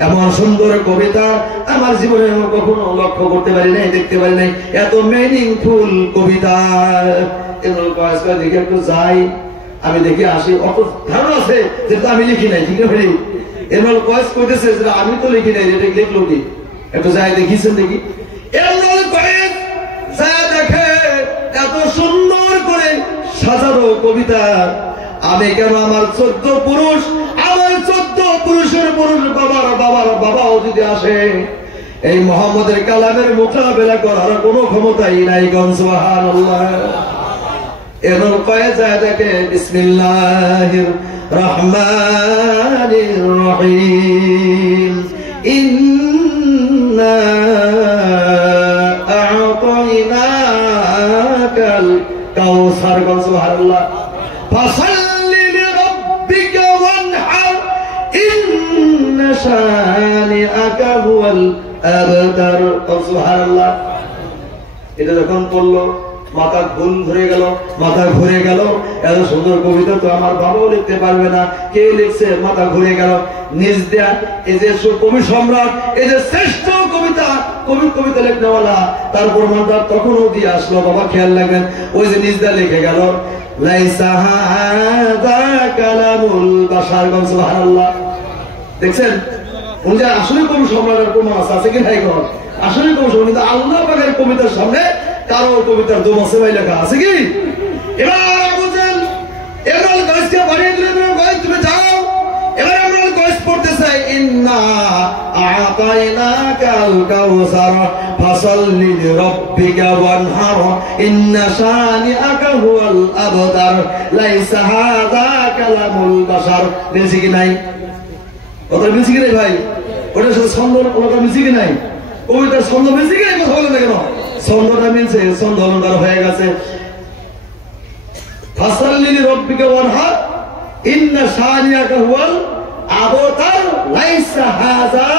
এমন সুন্দর কবিতা আমার জীবনে কখনো লক্ষ্য করতে পারি নাই দেখতে পারি নাই এত মিনিংফুল কবিতা ইমরুল কয়েস কই দেখি একটু যাই আমি দেখি আসি অত ধারণা আছে যেটা আমি লিখি নাই ঠিক না ভাই ইমরুল কয়েস কইতেছে যে আমি তো লিখি নাই এটা লিখলো কি একটু যাই দেখিছেন দেখি ইমরুল কয়েস যা দেখে এত সুন্দর করে সাজানো কবিতা আমি কেন আমার 14 পুরুষ পুরুষের পুরুষ বাবাও যদি আসে এই মুহাম্মদের কালামের মোকাবেলা করার কোনো ক্ষমতাই নাই সুবহানাল্লাহ ইমরুল কয়েস যা দেখে বিসমিল্লাহির রহমানির রহিম ইন্না আ'তাইনাকাল কাউসার সুবহানাল্লাহ ফাসাল্লি লিরাব্বিকা ওয়ানহার ইন্না শানিআকা হুয়াল আবতার সুবহানাল্লাহ এটা যখন পড়লো মাথা ঘুরে গেল এত সুন্দর কবিতা তো আমার বাবাও লিখতে পারবে না কে লিখছে মাথা ঘুরে গেল নিজ দেয়া এই যে কবি সম্রাট এই যে শ্রেষ্ঠ কবিতা লিখনেওয়ালা তার প্রমাণটা তখনও দিয়ে আসলো বাবা খেয়াল রাখবেন ওই যে নিজ দেয়া লিখে গেল লাইসা হাযা কালামুল বাশার। সুবহানাল্লাহ। দেখছেন উনি যে আসলে কোন সম্রাটের প্রমাণ আছে কি নাই? আসলে কোন সম্রাট, কিন্তু আল্লাহ পাকের কবিতার সামনে কারো কবিতার দম আছে ভাই লেখা আছে কি? এবার বুঝেন, এবার গাছকে বাড়িয়ে দিলে তুমি যাও। এবার আমরা গাছ পড়তে চাই, ইন্না আ'তাইনাকাল কাউসার ফাসাল্লি লিরাব্বিকা ওয়ানহার ইন্না শানিআকা হুয়াল আবতার লাইসা হাযা কালামুল বাশার। মিলছে কি নাই? কথা মিলছে কি নাই ভাই? ওটার সাথে ছন্দ কথা মিলছে কি নাই? কবিতার ছন্দ মিলছে কি নাই? কথা বলেন না কেন? ছন্দটা মিলছে, ছন্দ অলঙ্কার হয়ে গেছে। ফাসাল্লি লিরাব্বিকা ওয়ানহার ইন্না শানিআকা হুয়াল আবতার লাইসা হাযা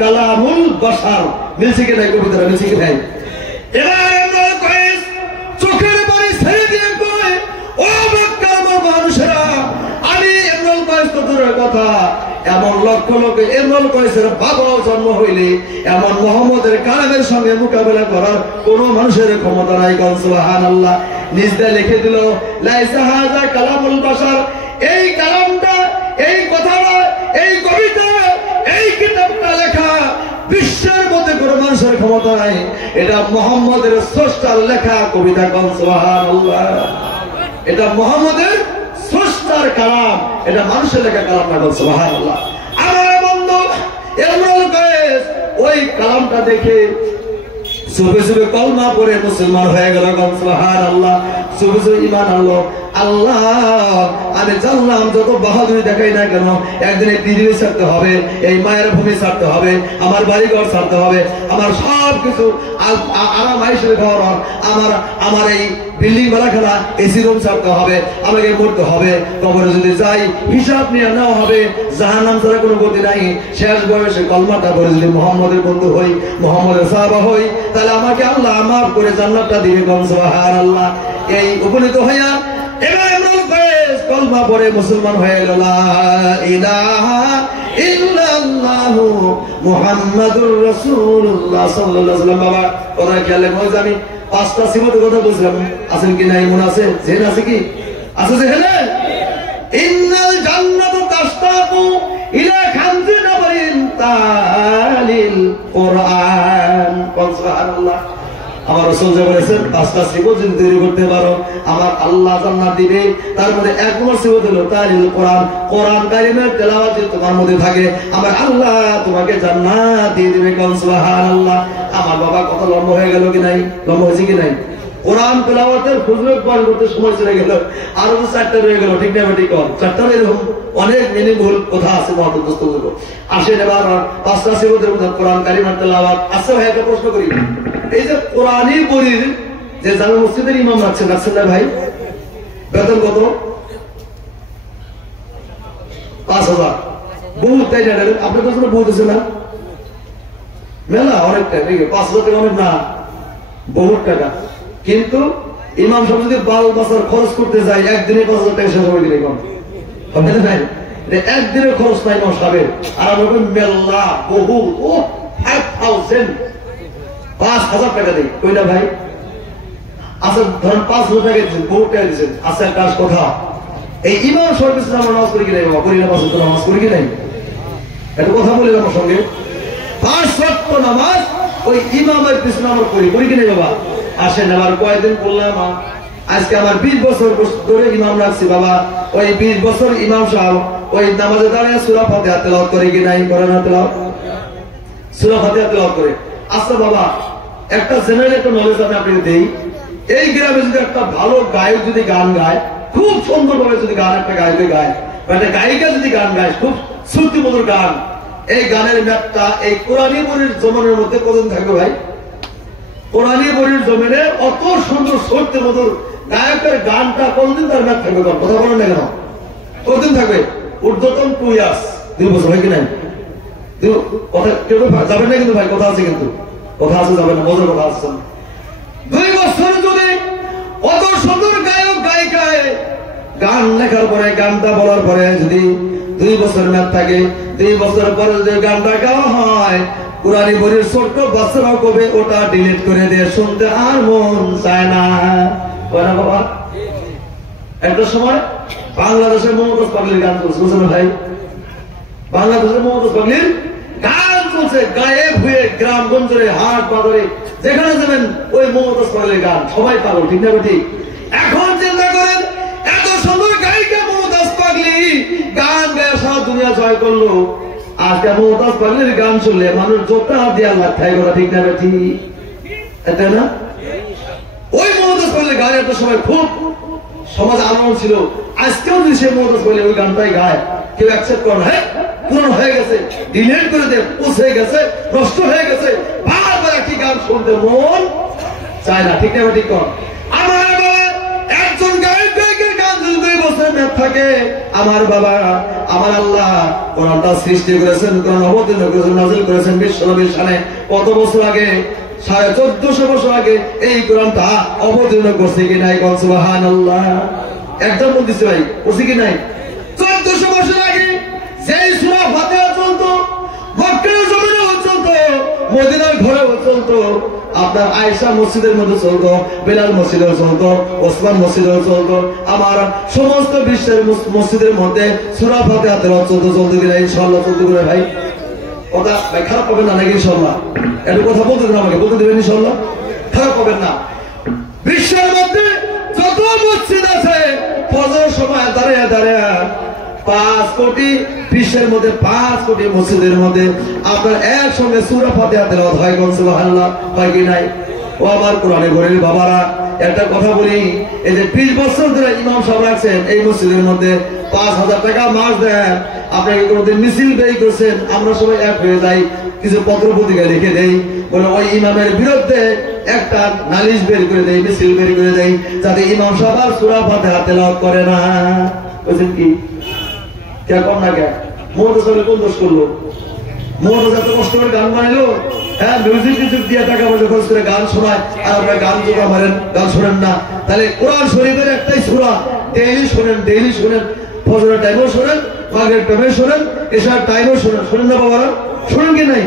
কালামুল বাশার। মিলছে কি নাই? কবিতাটা মিলছে কি নাই? এবার আমরা কয়েস চোখের পানি ছেড়ে দিয়ে কই, ও মক্কার মানুষেরা, আমি ইমরুল কয়েস তোদের কথা এমন লক্ষ লোক ইমরুল কয়েসের বাবাও জন্ম হইলে এমন মুহাম্মদের কালামের সঙ্গে মোকাবেলা করার কোন মানুষের ক্ষমতা নাই। সুবহানাল্লাহ। নিজে লিখে দিল লাইসা হাযা কালামুল বাশার। এই কালামটা, এই কথাটা, এই কবিতা, এই কিতাবটা লেখা বিশ্বের মধ্যে কোন মানুষের ক্ষমতা নাই। এটা মুহাম্মদের স্রষ্টার লেখা কবিতা। সুবহানাল্লাহ। এটা মুহাম্মদের স্রষ্টার কালাম, এটা মানুষের লেখা কালাম না। সুবহানাল্লাহ। আমার বন্ধু ইমরুল কয়েস ওই কালামটা দেখে সুবে সুবে কলমা পড়ে মুসলমান হয়ে গেল। সুবহানাল্লাহ। সুবে সুবে ঈমান আনলো। আল্লাহ, আমি জানলাম যত বাহাদুরি দেখাই না কেন একদিন এই পৃথিবী ছাড়তে হবে, এই মায়ের ভূমি ছাড়তে হবে, আমার বাড়িঘর ছাড়তে হবে, আমার সব কিছু আরাম আয়েশের ঘর, আমার এই বিল্ডিং বাড়া খেলা এসি রুম ছাড়তে হবে, আমাকে মরতে হবে। কবরে যদি যাই হিসাব নিয়ে নেওয়া হবে, জাহান্নাম ছাড়া কোনো গতি নাই। শেষ বয়সে কলমাটা পড়ে যদি মুহাম্মদের বন্ধু হই, মুহাম্মদের সাহাবা হই, তাহলে আমাকে আল্লাহ মাফ করে জান্নাতটা দিবে। সুবহানাল্লাহ। এই উপনীত হইয়া এবার ইমরুল কয়েস কলমা পড়ে মুসলমান হয়ে গেল। লা ইলাহা ইল্লাল্লাহু মুহাম্মাদুর রাসূলুল্লাহ সাল্লাল্লাহু আলাইহি ওয়াসাল্লাম। বাবা কথা খেয়াল রাখবেন, আমি পাঁচটা সিফাতের কথা বলছিলাম, আছেন কি নাই? মনে আছে? জেন আছে কি? আছে যে হেলে ইন্নাল জান্নাতু তাশতাকু ইলা খামসি নাবারিন তালিল কুরআন। সুবহানাল্লাহ। আমার রাসূল যে বলেছেন পাঁচটা সিফাত যদি তৈরি করতে পারো আমার আল্লাহ জান্নাত দিবে। তার মধ্যে এক নম্বর সিফাত হলো তালিল কোরআন। কোরআন কারীমের তেলাওয়াত যদি তোমার মধ্যে থাকে আমার আল্লাহ তোমাকে জান্নাত দিয়ে দিবে। সুবহানাল্লাহ। আমার বাবা কত লম্বা হয়ে গেল কি নাই? লম্বা হয়েছে কি নাই? কোরআন তেলাওয়াতের ফজলত পাঠ করতে সময় চলে গেল, আরো তো চারটা রয়ে গেল। ঠিক না ঠিক? চারটা এরকম অনেক মিনিংফুল কথা আছে মহাদুর দোস্তগুলো। আসেন এবার পাঁচটা সিফাতের মধ্যে কোরআন কারীমের তেলাওয়াত। আচ্ছা ভাই একটা প্রশ্ন করি, এই যে কোরআনী বইয়ের যে জামে মসজিদের ইমাম রাখছেন না ভাই, বেতন কত? 5,000। বহুত, তাই না? আপনার কাছে বহুত আছে না? মেলা অনেকটা। 5,000 টাকা অনেক না, বহুত টাকা। কিন্তু ইমাম সাহেব যদি 12 বছর খরচ করতে যায় একদিনে 5,000 টাকা শেষ হয়ে গেলে কম হবে না? একদিনের খরচ নাই ইমাম সাহেবের। আর আমরা মেলা বহু 5,000 টাকা দিই। কইনা ভাই? আচ্ছা ধরেন 5,000 টাকা দিচ্ছেন, বহুত টাকা দিচ্ছেন। আচ্ছা একটা কথা, এই ইমাম সাহেবের পিছনে আমরা নামাজ করি কি নাই? বাবা করি না? 5 ওয়াক্ত নামাজ করি কি নাই? একটা কথা বলি আমার সঙ্গে, 5 ওয়াক্ত নামাজ ওই ইমামের পিছনে আমরা করি কি নাই বাবা? আসেন আবার কয়েকদিন বললাম, আজকে আমার 20 বছর ধরে ইমাম রাখছি বাবা। ওই 20 বছর ইমাম সাহেব ওই নামাজে দাঁড়িয়ে সূরা ফাতিহা তেলাওয়াত করে কি নাই? করে না তেলাওয়াত? সূরা ফাতিহা তেলাওয়াত করে। আচ্ছা বাবা, একটা জেনারেল একটা নলেজ আমি আপনাকে দেই। এই গ্রামে যদি একটা ভালো গায়ক যদি গান গায়, খুব সুন্দর ভাবে যদি গান একটা গায়ক গায়, একটা গায়িকা যদি গান গায়, খুব শ্রুতিমধুর গান, এই গানের ম্যাপটা এই কোরআনী বইয়ের জমানের মধ্যে কতদিন থাকবে ভাই? কোরআনী বইয়ের জমিনে অত সুন্দর শ্রুতিমধুর গায়কের গানটা কতদিন তার ম্যাপ থাকবে? কথা বলেন না কেন? কতদিন থাকবে? ঊর্ধ্বতন 2 ইয়ার্স, 2 বছর হয় কি নাই? কথা কেউ যাবে না কিন্তু ভাই, কথা আছে কিন্তু, কথা আছে, যাবে না, মজার কথা আছে। 2 বছর যদি অত সুন্দর গায়ক গায়িকায় গান লেখার পরে, গানটা বলার পরে যদি 2 বছর ম্যাপ থাকে, 2 বছর পরে যদি গানটা গাওয়া হয়, কোরআনী বইয়ের ছোট্ট বাচ্চারাও কবে ওটা ডিলিট করে দিয়ে শুনতে আর মন চায় না। বাবা একটা সময় বাংলাদেশের মমতাজ পাগলির গান চলছে, বুঝলেন ভাই? বাংলাদেশের মমতাজ পাগলির গান চলছে, গায়েব হয়ে গ্রামগঞ্জে হাট বাজারে যেখানে যাবেন ওই মমতাজ পাগলির গান, সবাই পাগল, ঠিক না ঠিক? এখন চিন্তা করেন, এত সুন্দর গায়িকা মমতাজ পাগলি গান গায়ে সারা দুনিয়া জয় করলো, আজকে মমতাজ পাগলির গান শুনলে মানুষ জোটা দিয়ে আল্লাহ খাই কথা, ঠিক না ঠিক? তাই না? ওই মমতাজ পাগলির গান একটা সময় খুব সমাজে আলোড়ন ছিল, আজকেও যদি সে মমতাজ পাগলি ওই গানটাই গায়, কেউ অ্যাকসেপ্ট করে না, হ্যাঁ পুরনো হয়ে গেছে, ডিলিট করে দে, পৌঁছে গেছে, নষ্ট হয়ে গেছে, বারবার একটি গান শুনতে মন চায় না, ঠিক না ঠিক? আমার বাবা একজন গায়ক গায়কের গান যদি 2 বছর মেয়াদ থাকে, আমার বাবা আমার আল্লাহ কোরআনটা সৃষ্টি করেছেন, কোরআন অবতীর্ণ করেছেন, নাযিল করেছেন বিশ্বনবীর শানে কত বছর আগে, 1450 বছর আগে এই কোরআনটা অবতীর্ণ করছে কি নাই? কোন সুবহানাল্লাহ। একদম বলতেছি ভাই, করছে কি নাই? 1400 বছর আগে যেই সূরা ফাতিহা চলতো, মক্কার জমিনেও চলতো, মদিনার ঘরেও চলতো, আপনার আয়েশা মসজিদের মধ্যে চলতো, বেলাল মসজিদেও চলতো, ওসমান মসজিদেও চলতো, আমার সমস্ত বিশ্বের মসজিদের মধ্যে সূরা ফাতিহা তেলাওয়াত চলতো, চলতো কিনা? ইনশাআল্লাহ চলতো কিনা ভাই? কথা ভাই খারাপ পাবেন না নাকি? ইনশাআল্লাহ একটু কথা বলতে দেন, আমাকে বলতে দেবেন ইনশাআল্লাহ, খারাপ পাবেন না। বিশ্বের মধ্যে যত মসজিদ আছে ফজর সময় দাঁড়িয়ে দাঁড়িয়ে 5 কোটি, বিশ্বের মধ্যে 5 কোটি মসজিদের মধ্যে আপনার একসঙ্গে সূরা ফাতিহা তেলাওয়াত হয়, কোন সুবহানাল্লাহ, হয় কি নাই? ও আমার কোরআনে ঘরের বাবারা, একটা কথা বলি, এই যে 20 বছর ধরে ইমাম সাহেব রাখছেন এই মসজিদের মধ্যে, 5000 টাকা মাস দেন, আপনাকে কোনোদিন মিছিল বের করছেন, আমরা সবাই এক হয়ে যাই, কিছু পত্র পত্রিকা লিখে দেই, বলে ওই ইমামের বিরুদ্ধে একটা নালিশ বের করে দেয়, মিছিল বের করে দেয়, যাতে ইমাম সাহেব আর সূরা ফাতিহা তেলাওয়াত করে না। বুঝছেন কি? কে কম না কে? মমতাজ পাগলি কোন দোষ করলো? মমতাজ এত কষ্ট করে গান বানাইলো, হ্যাঁ মিউজিক টিউজিক দিয়ে টাকা পয়সা খরচ করে গান শোনায়, আর আপনারা গান জোড়া মারেন, গান শোনেন না। তাহলে কোরআন শরীফের একটাই সূরা ডেইলি শোনেন, ডেইলি শোনেন, ফজরের টাইমেও শোনেন, মাগরিবের টাইমেও শোনেন, এশার টাইমেও শোনেন, শোনেন না বাবারা? শোনেন কি নাই?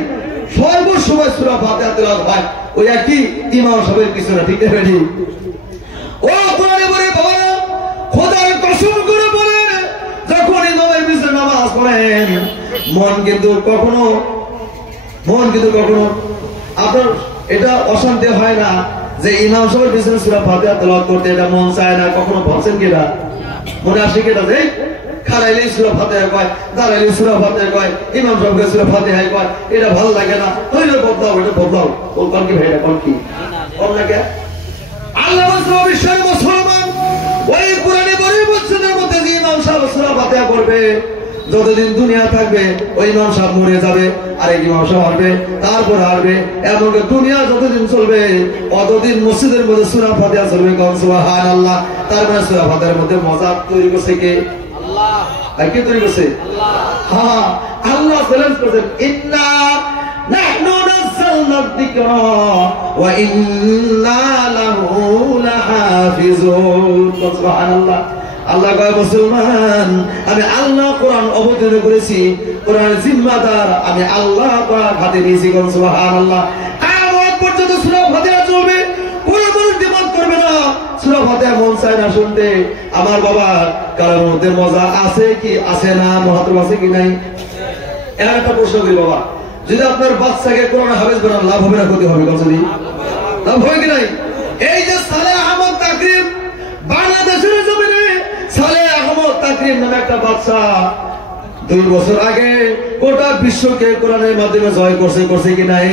সর্বসময় সূরা ফাতিহা তেলাওয়াত হয় ওই একই ইমাম সাহেবের পিছনে, ঠিক না ঠিক? ও কোরআনে বলে বাবারা, খোদার কসম করে বলেন, যখন ইমামের পিছনে নামাজ পড়েন মন কিন্তু কখনো আপনার এটা অশান্তি হয় না যে ইমাম সাহেবের পিছনে সূরা ফাতিহা তেলাওয়াত করতে, এটা মন চায় না? কখনো ভাবছেন কিনা? মনে আসে কিনা যে খারাইলেই সূরা ফাতিহা কয়, দাঁড়াইলেই সূরা ফাতিহা কয়, ইমাম সাহেবকে সূরা ফাতিহা কয়, এটা ভালো লাগে না, হইলে বদলাও, এটা বদলাও। কোন কি ভাই, এটা কোন কি কোন লাগে? আল্লাহ বিশ্বের মুসলমান ওই কোরআনে বলে মসজিদের মধ্যে যে ইমাম সাহেব সূরা ফাতিহা করবে, যতদিন দুনিয়া থাকবে ওই ইমাম সাহেব মরে যাবে, আরেক ইমাম সাহেব আসবে, তারপর আসবে, এমনকি দুনিয়া যতদিন চলবে অতদিন মসজিদের মধ্যে সূরা ফাতিহা চলবে, কোন সুবহানাল্লাহ। তার মানে সূরা ফাতিহার মধ্যে মজা তৈরি করছে কে? আল্লাহ। আর কে তৈরি করছে? আল্লাহ। হ্যাঁ, আল্লাহ চ্যালেঞ্জ করেছেন, ইন্না নাহনু নাযালনা যিকরা ওয়া ইন্না লাহু লাহাফিজুন, সুবহানাল্লাহ। আল্লাহ কয়, মুসলমান আমি আল্লাহ কোরআন অবতীর্ণ করেছি, কোরআনের জিম্মাদার আমি আল্লাহ পাক হাতে নিয়েছি, কোন সুবহানাল্লাহ। কিয়ামত পর্যন্ত সূরা ফাতিহা চলবে, কোন মানুষ দ্বিমত করবে না। সূরা ফাতিহা মন চায় না শুনতে। আমার বাবা কারোর মধ্যে মজা আছে কি আছে না, মহত্ব আছে কি নাই? এর একটা প্রশ্ন করি বাবা, যদি আপনার বাচ্চাকে কোরআন হাফেজ বানান, লাভ হবে না ক্ষতি হবে? যদি লাভ হয় কি নাই? এই যে সালেহ আহমদ তাকরিম, বাংলাদেশের জমিনে সালেহ আহমদ তাকরিম নামে একটা বাচ্চা 2 বছর আগে গোটা বিশ্বকে কোরআনের মাধ্যমে জয় করছে কি নাই?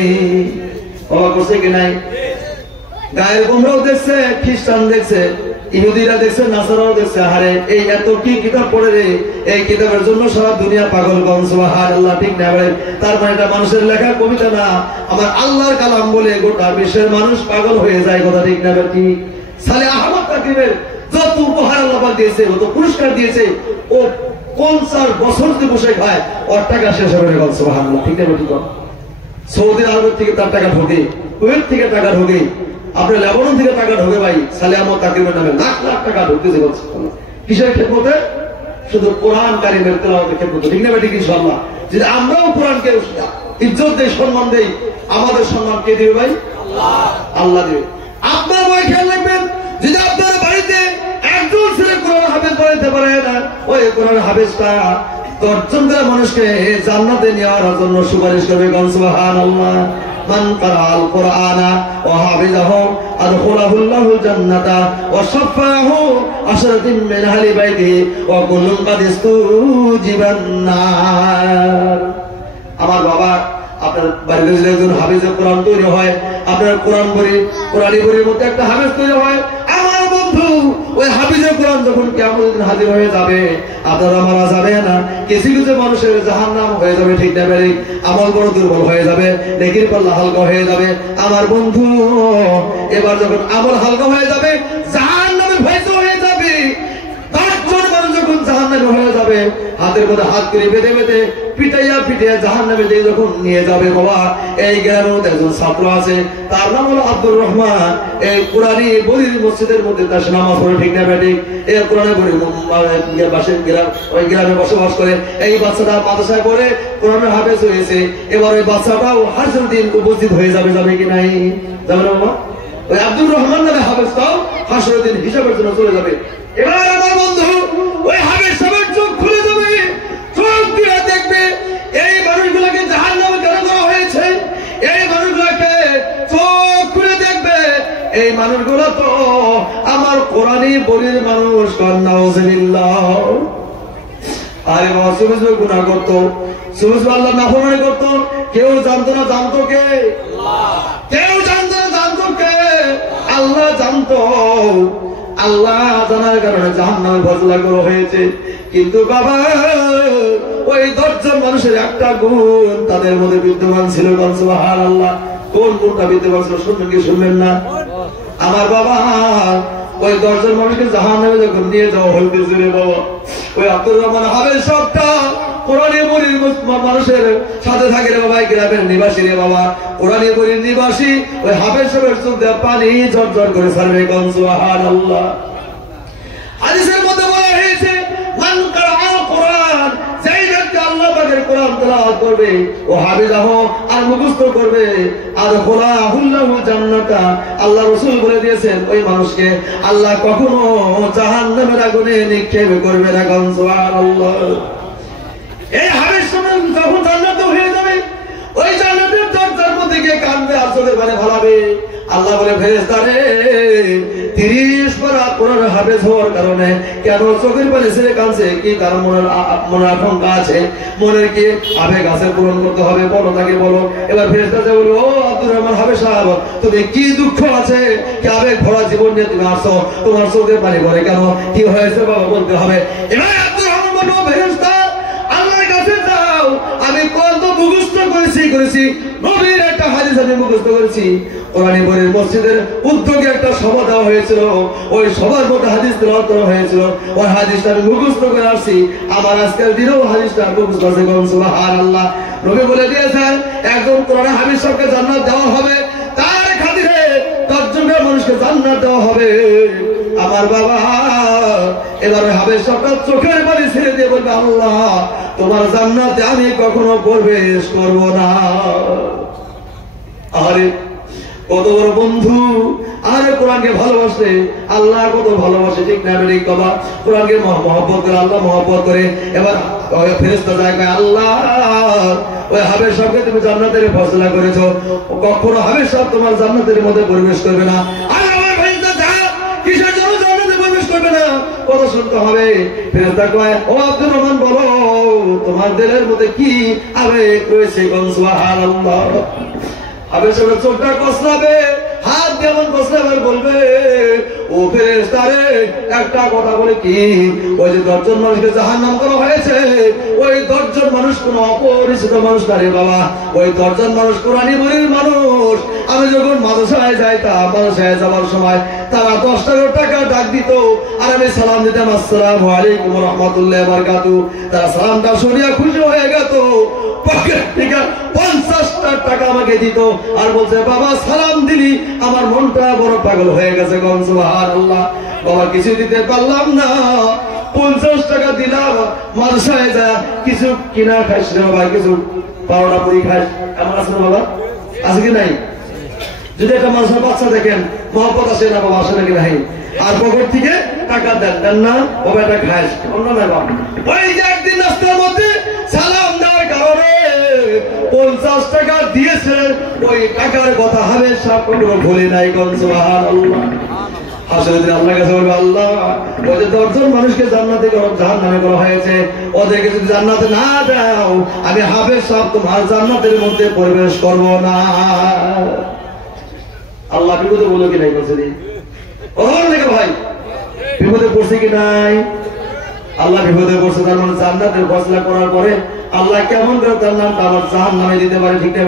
বাবা করছে কি নাই? গায়ের গোমরাও দেখছে, খ্রিস্টান দেখছে, ইহুদিরা দেখছে, নাসারাও দেখছে। আরে এই এত কি কিতাব পড়ে রে, এই কিতাবের জন্য সারা দুনিয়া পাগল, কোন সুবহানাল্লাহ, ঠিক না ভাই? তার মানে এটা মানুষের লেখা কবিতা না, আমার আল্লাহর কালাম বলে গোটা বিশ্বের মানুষ পাগল হয়ে যায়, কথা ঠিক না ভাই? ঠিক। সালেহ আহমদ তাকরিমের যত উপহার আল্লাহ দিয়েছে, যত পুরস্কার দিয়েছে, ও 50 বছর যদি বসে খায় ওর টাকা শেষ হবে না, কোন সুবহানাল্লাহ, ঠিক না ঠিক? সৌদি আরব থেকে তার টাকা ঢোকে, কুয়েত থেকে টাকা ঢোকে, আপনার লেবানন থেকে টাকা ঢোকে ভাই, সালেহ আহমদ তাকরিমের নামে লাখ লাখ টাকা ঢুকতেছে, কিসের ক্ষেত্রে? শুধু কোরআন কারিমের তেলাওয়াতের ক্ষেত্রে, ঠিক না ভাই? ঠিক। ইনশাআল্লাহ যদি আমরাও কোরআনকে ইজ্জত দেই, সম্মান দেই, আমাদের সম্মান কে দিবে ভাই? আল্লাহ। আল্লাহ দিবে। আপনার ভাই খেয়াল রাখবেন, যদি আপনার বাড়িতে একজন ছেলে কোরআন কোরআন হাফেজটা 10 জন করে মানুষকে জান্নাতে নেওয়ার জন্য সুপারিশ করবে। সুবহানাল্লাহ। মান ক্বারাআল কুরআনা ওয়া হাফিজাহু আদখালাহুল্লাহু জান্নাতা ওয়া শাফাআহু আশরাতিন মিন আহলি বাইতিহি ওয়া কুল্লুন কাদ ইস্তুজিবান নার। আমার বাবা, আপনার বাড়িতে যদি একজন হাফেজে কোরআন তৈরি হয়, আপনার কোরআনি বইয়ের মধ্যে একটা হাফেজ তৈরি হয়, আমার বন্ধু ওই হাফেজে কোরআন যখন কিয়ামতের দিন হাজির হয়ে যাবে, আপনারা মারা যাবে না। কিছু কিছু মানুষের জাহান্নাম হয়ে যাবে, ঠিক না বেরিক, আমল বড় দুর্বল হয়ে যাবে, নেকির পাল্লা হালকা হয়ে যাবে। আমার বন্ধু এবার যখন আমল হালকা হয়ে যাবে, জাহান্নামে ভয়ত হয়ে যাবে, 10 জন মানুষ যখন জাহান্নামে হয়ে যাবে, হাতের মধ্যে হাত করে বেঁধে বেঁধে পিটাইয়া জাহান্নামে দিয়ে যখন নিয়ে যাবে। বাবা, এই গ্রামের মধ্যে একজন ছাত্র আছে, তার নাম হলো আব্দুর রহমান। এই কোরআনি বলির মসজিদের মধ্যে তার নামাজ পড়ে, ঠিক না বেঠিক? এই কোরআনি বলির ওই গ্রামে বসবাস করে। এই বাচ্চাটা মাদ্রাসায় পড়ে কোরআনের হাফেজ হয়েছে। এবার ওই বাচ্চাটাও হাসরের দিন উপস্থিত হয়ে যাবে, যাবে কি নাই? যাবে না বাবা? ওই আব্দুর রহমান নামে হাফেজটাও হাসরের দিন হিসাবের জন্য চলে যাবে। এবার আমার বন্ধু ওই হাফেজ সাহেবের চোখ খুলে যাবে, চোখ দিয়ে দেখবে এই মানুষগুলোকে জাহান্নামে কেন করা হয়েছে। এই মানুষগুলোকে চোখ খুলে দেখবে, এই মানুষগুলো তো আমার কোরআনি বলির মানুষ। নাউযুবিল্লাহ। আরে বাবা, সুবজ গুনাহ করতো, সুবজ আল্লাহ নাফরমানি করতো, কেউ জানতো না, জানতো কে? আল্লাহ। কেউ জানতো না, জানতো কে? আল্লাহ জানতো। আল্লাহ জানার কারণে জাহান্নামে ফয়সালা করা হয়েছে। কিন্তু বাবা, ওই 10 জন মানুষের একটা গুণ তাদের মধ্যে বিদ্যমান ছিল। সুবহানাল্লাহ। কোন গুণটা বিদ্যমান ছিল শুনবেন কি শুনবেন না? আমার বাবা, ওই 10 জন মানুষকে জাহান্নামে যখন নিয়ে যাওয়া হইতেছে রে বাবা, ওই আব্দুর রহমান হাফেজ সবটা কোরআনি বলির মানুষের সাথে থাকে রে বাবা, গ্রামের নিবাসী রে বাবা, কোরআনি বলির নিবাসী। ওই হাফেজ সাহেবের চোখ দিয়ে পানি ঝরঝর করে ছাড়বে। সুবহানাল্লাহ। হাদিসের মধ্যে বলা হয়েছে, মান ক্বারাআল কুরআন, যেই ব্যক্তি আল্লাহ পাকের কোরআন তেলাওয়াত করবে ও হাফিজাহু আর মুখস্থ করবে, আদখালাহুল্লাহু জান্নাতা, আল্লাহ রাসূল বলে দিয়েছেন ওই মানুষকে আল্লাহ কখনো জাহান্নামের আগুনে নিক্ষেপ করবে না। সুবহানাল্লাহ। এই হাফেজ সাহেব যখন জান্নাতে হয়ে যাবে, ওই জান্নাতের দরজার মধ্যে গিয়ে কাঁদবে আর চোখের পানি ফেলাবে। আল্লাহ বলে, ফেরেশতা রে, 30 পারা কোরআন হাফেজ হওয়ার কারণে কেন চোখের পানি ছেড়ে কাঁদছে? কি কারণ? মনের আশঙ্কা আছে, মনের কি আবেগ আছে, পূরণ করতে হবে। বলো, তাকে বলো। এবার ফেরেশতা যে বলো, ও আব্দুর রহমান হাফেজ সাহেব, তুমি কি দুঃখ আছে, কি আবেগ ভরা জীবন নিয়ে তুমি আসছো, তোমার চোখের পানি ভরে কেন? কি হয়েছে বাবা, বলতে হবে। এবার আব্দুর রহমান বলো, ফেরেশতা আল্লাহর কাছে যাও, আমি কত মুখস্থ করেছি, নবীর একটা হাদিস আমি মুখস্থ করেছি। কোরআনি বইয়ের মসজিদের উদ্যোগে একটা সভা দেওয়া হয়েছিল, ওই সভার মধ্যে হাদিস তেলাওয়াত করা হয়েছিল। ওই হাদিসটা আমি মুখস্থ করে আসছি। আমার আজকের দিনেও হাদিসটা মুখস্থ আছে। সুবহানাল্লাহ। নবী বলে দিয়েছেন, একজন কোরআনি হাফেজ সাহেবকে জান্নাত দেওয়া হবে, তার খাতিরে 10 জন মানুষকে জান্নাত দেওয়া হবে। আমার বাবা, এবারে হাফেজ সাহেবটা চোখের পানি ছেড়ে দিয়ে বলবে, আল্লাহ তোমার জান্নাতে আমি কখনো প্রবেশ করব না। আরে কত বড় বন্ধু, আরে কোরআনকে ভালোবাসে, আল্লাহ কত ভালোবাসে, ঠিক না বেঠিক বাবা? কোরআনকে মহব্বত করে, আল্লাহ মহব্বত করে। এবার ফেরেশতা যায়, আল্লাহ ওই হাফেজ সাহেবকে তুমি জান্নাতের ফয়সালা করেছো, কখনো হাফেজ সাহেব তোমার জান্নাতের মধ্যে প্রবেশ করবে না। আর আমার ফেরেশতা যা কিসের জন্য জান্নাতে প্রবেশ করবে না, কথা শুনতে হবে। ফেরেশতা কয়, ও আব্দুর রহমান, বলো তোমার দিলের মধ্যে কি আবেগ রয়েছে? সুবহানাল্লাহ। হাফেজ সাহেবের চোখটা কসলাবে, হাত যেমন কসলাবে, বলবে, ও ফেরেশতা রে, একটা কথা বলে কি, ওই যে 10 জন মানুষকে জাহান্নাম করা হয়েছে, ওই 10 জন মানুষ কোন অপরিচিত মানুষ না রে বাবা। ওই 10 জন মানুষ কোরআনি বলির মানুষ। আমি যখন মাদ্রাসায় যাইতাম, মাদ্রাসায় যাওয়ার সময় তারা 10 টাকা ডাক দিত, আর আমি সালাম দিতাম, আসসালামু আলাইকুম ওয়া রাহমাতুল্লাহি ওয়া বারাকাতুহু। তারা সালামটা শুনিয়া খুশি হয়ে গেত, পকেট থেকে 50 টাকা আমাকে দিত, আর বলছে, বাবা সালাম দিলি, আমার মনটা বড় পাগল হয়ে গেছে। সুবহানাল্লাহ। বাবা কিছু দিতে পারলাম না, 50 টাকা দিলাম, মাদ্রাসায় যা কিছু কিনা খাইস না বাবা, কিছু পাওনা পুরি খাইস, এমন আছে না বাবা? আছে কি নাই? যদি একটা মানুষের বাচ্চা দেখেন, মহব্বত আসে না বাবা? আসে নাকি নাই? আর পকেট থেকে টাকা দেন না বাবা, এটা খাস অন্য না বাবা। ওই যে একদিন রাস্তার মধ্যে সালাম দেওয়ার কারণে 50 টাকা দিয়েছিলেন, ওই টাকার কথা হবে সব কোনো ভুলে নাই। সুবহানাল্লাহ। আসলে আল্লাহর কাছে বলবে, আল্লাহ ওই যে 10 জন মানুষকে জান্নাতে জাহান্নামে করা হয়েছে, ওদেরকে যদি জান্নাতে না দাও আমি হাফেজ সাহেব তোমার জান্নাতের মধ্যে প্রবেশ করব না। আল্লাহ বিপদে বলো কি নাই বলছে দি ওখান থেকে ভাই বিপদে পড়ছে কি নাই? আল্লাহ বিপদে পড়ছে, তার মানে জান্নাতের ফয়সালা করার পরে আল্লাহ কেমন করে তার নামটা আবার জাহান্নামে দিতে পারে, ঠিক না?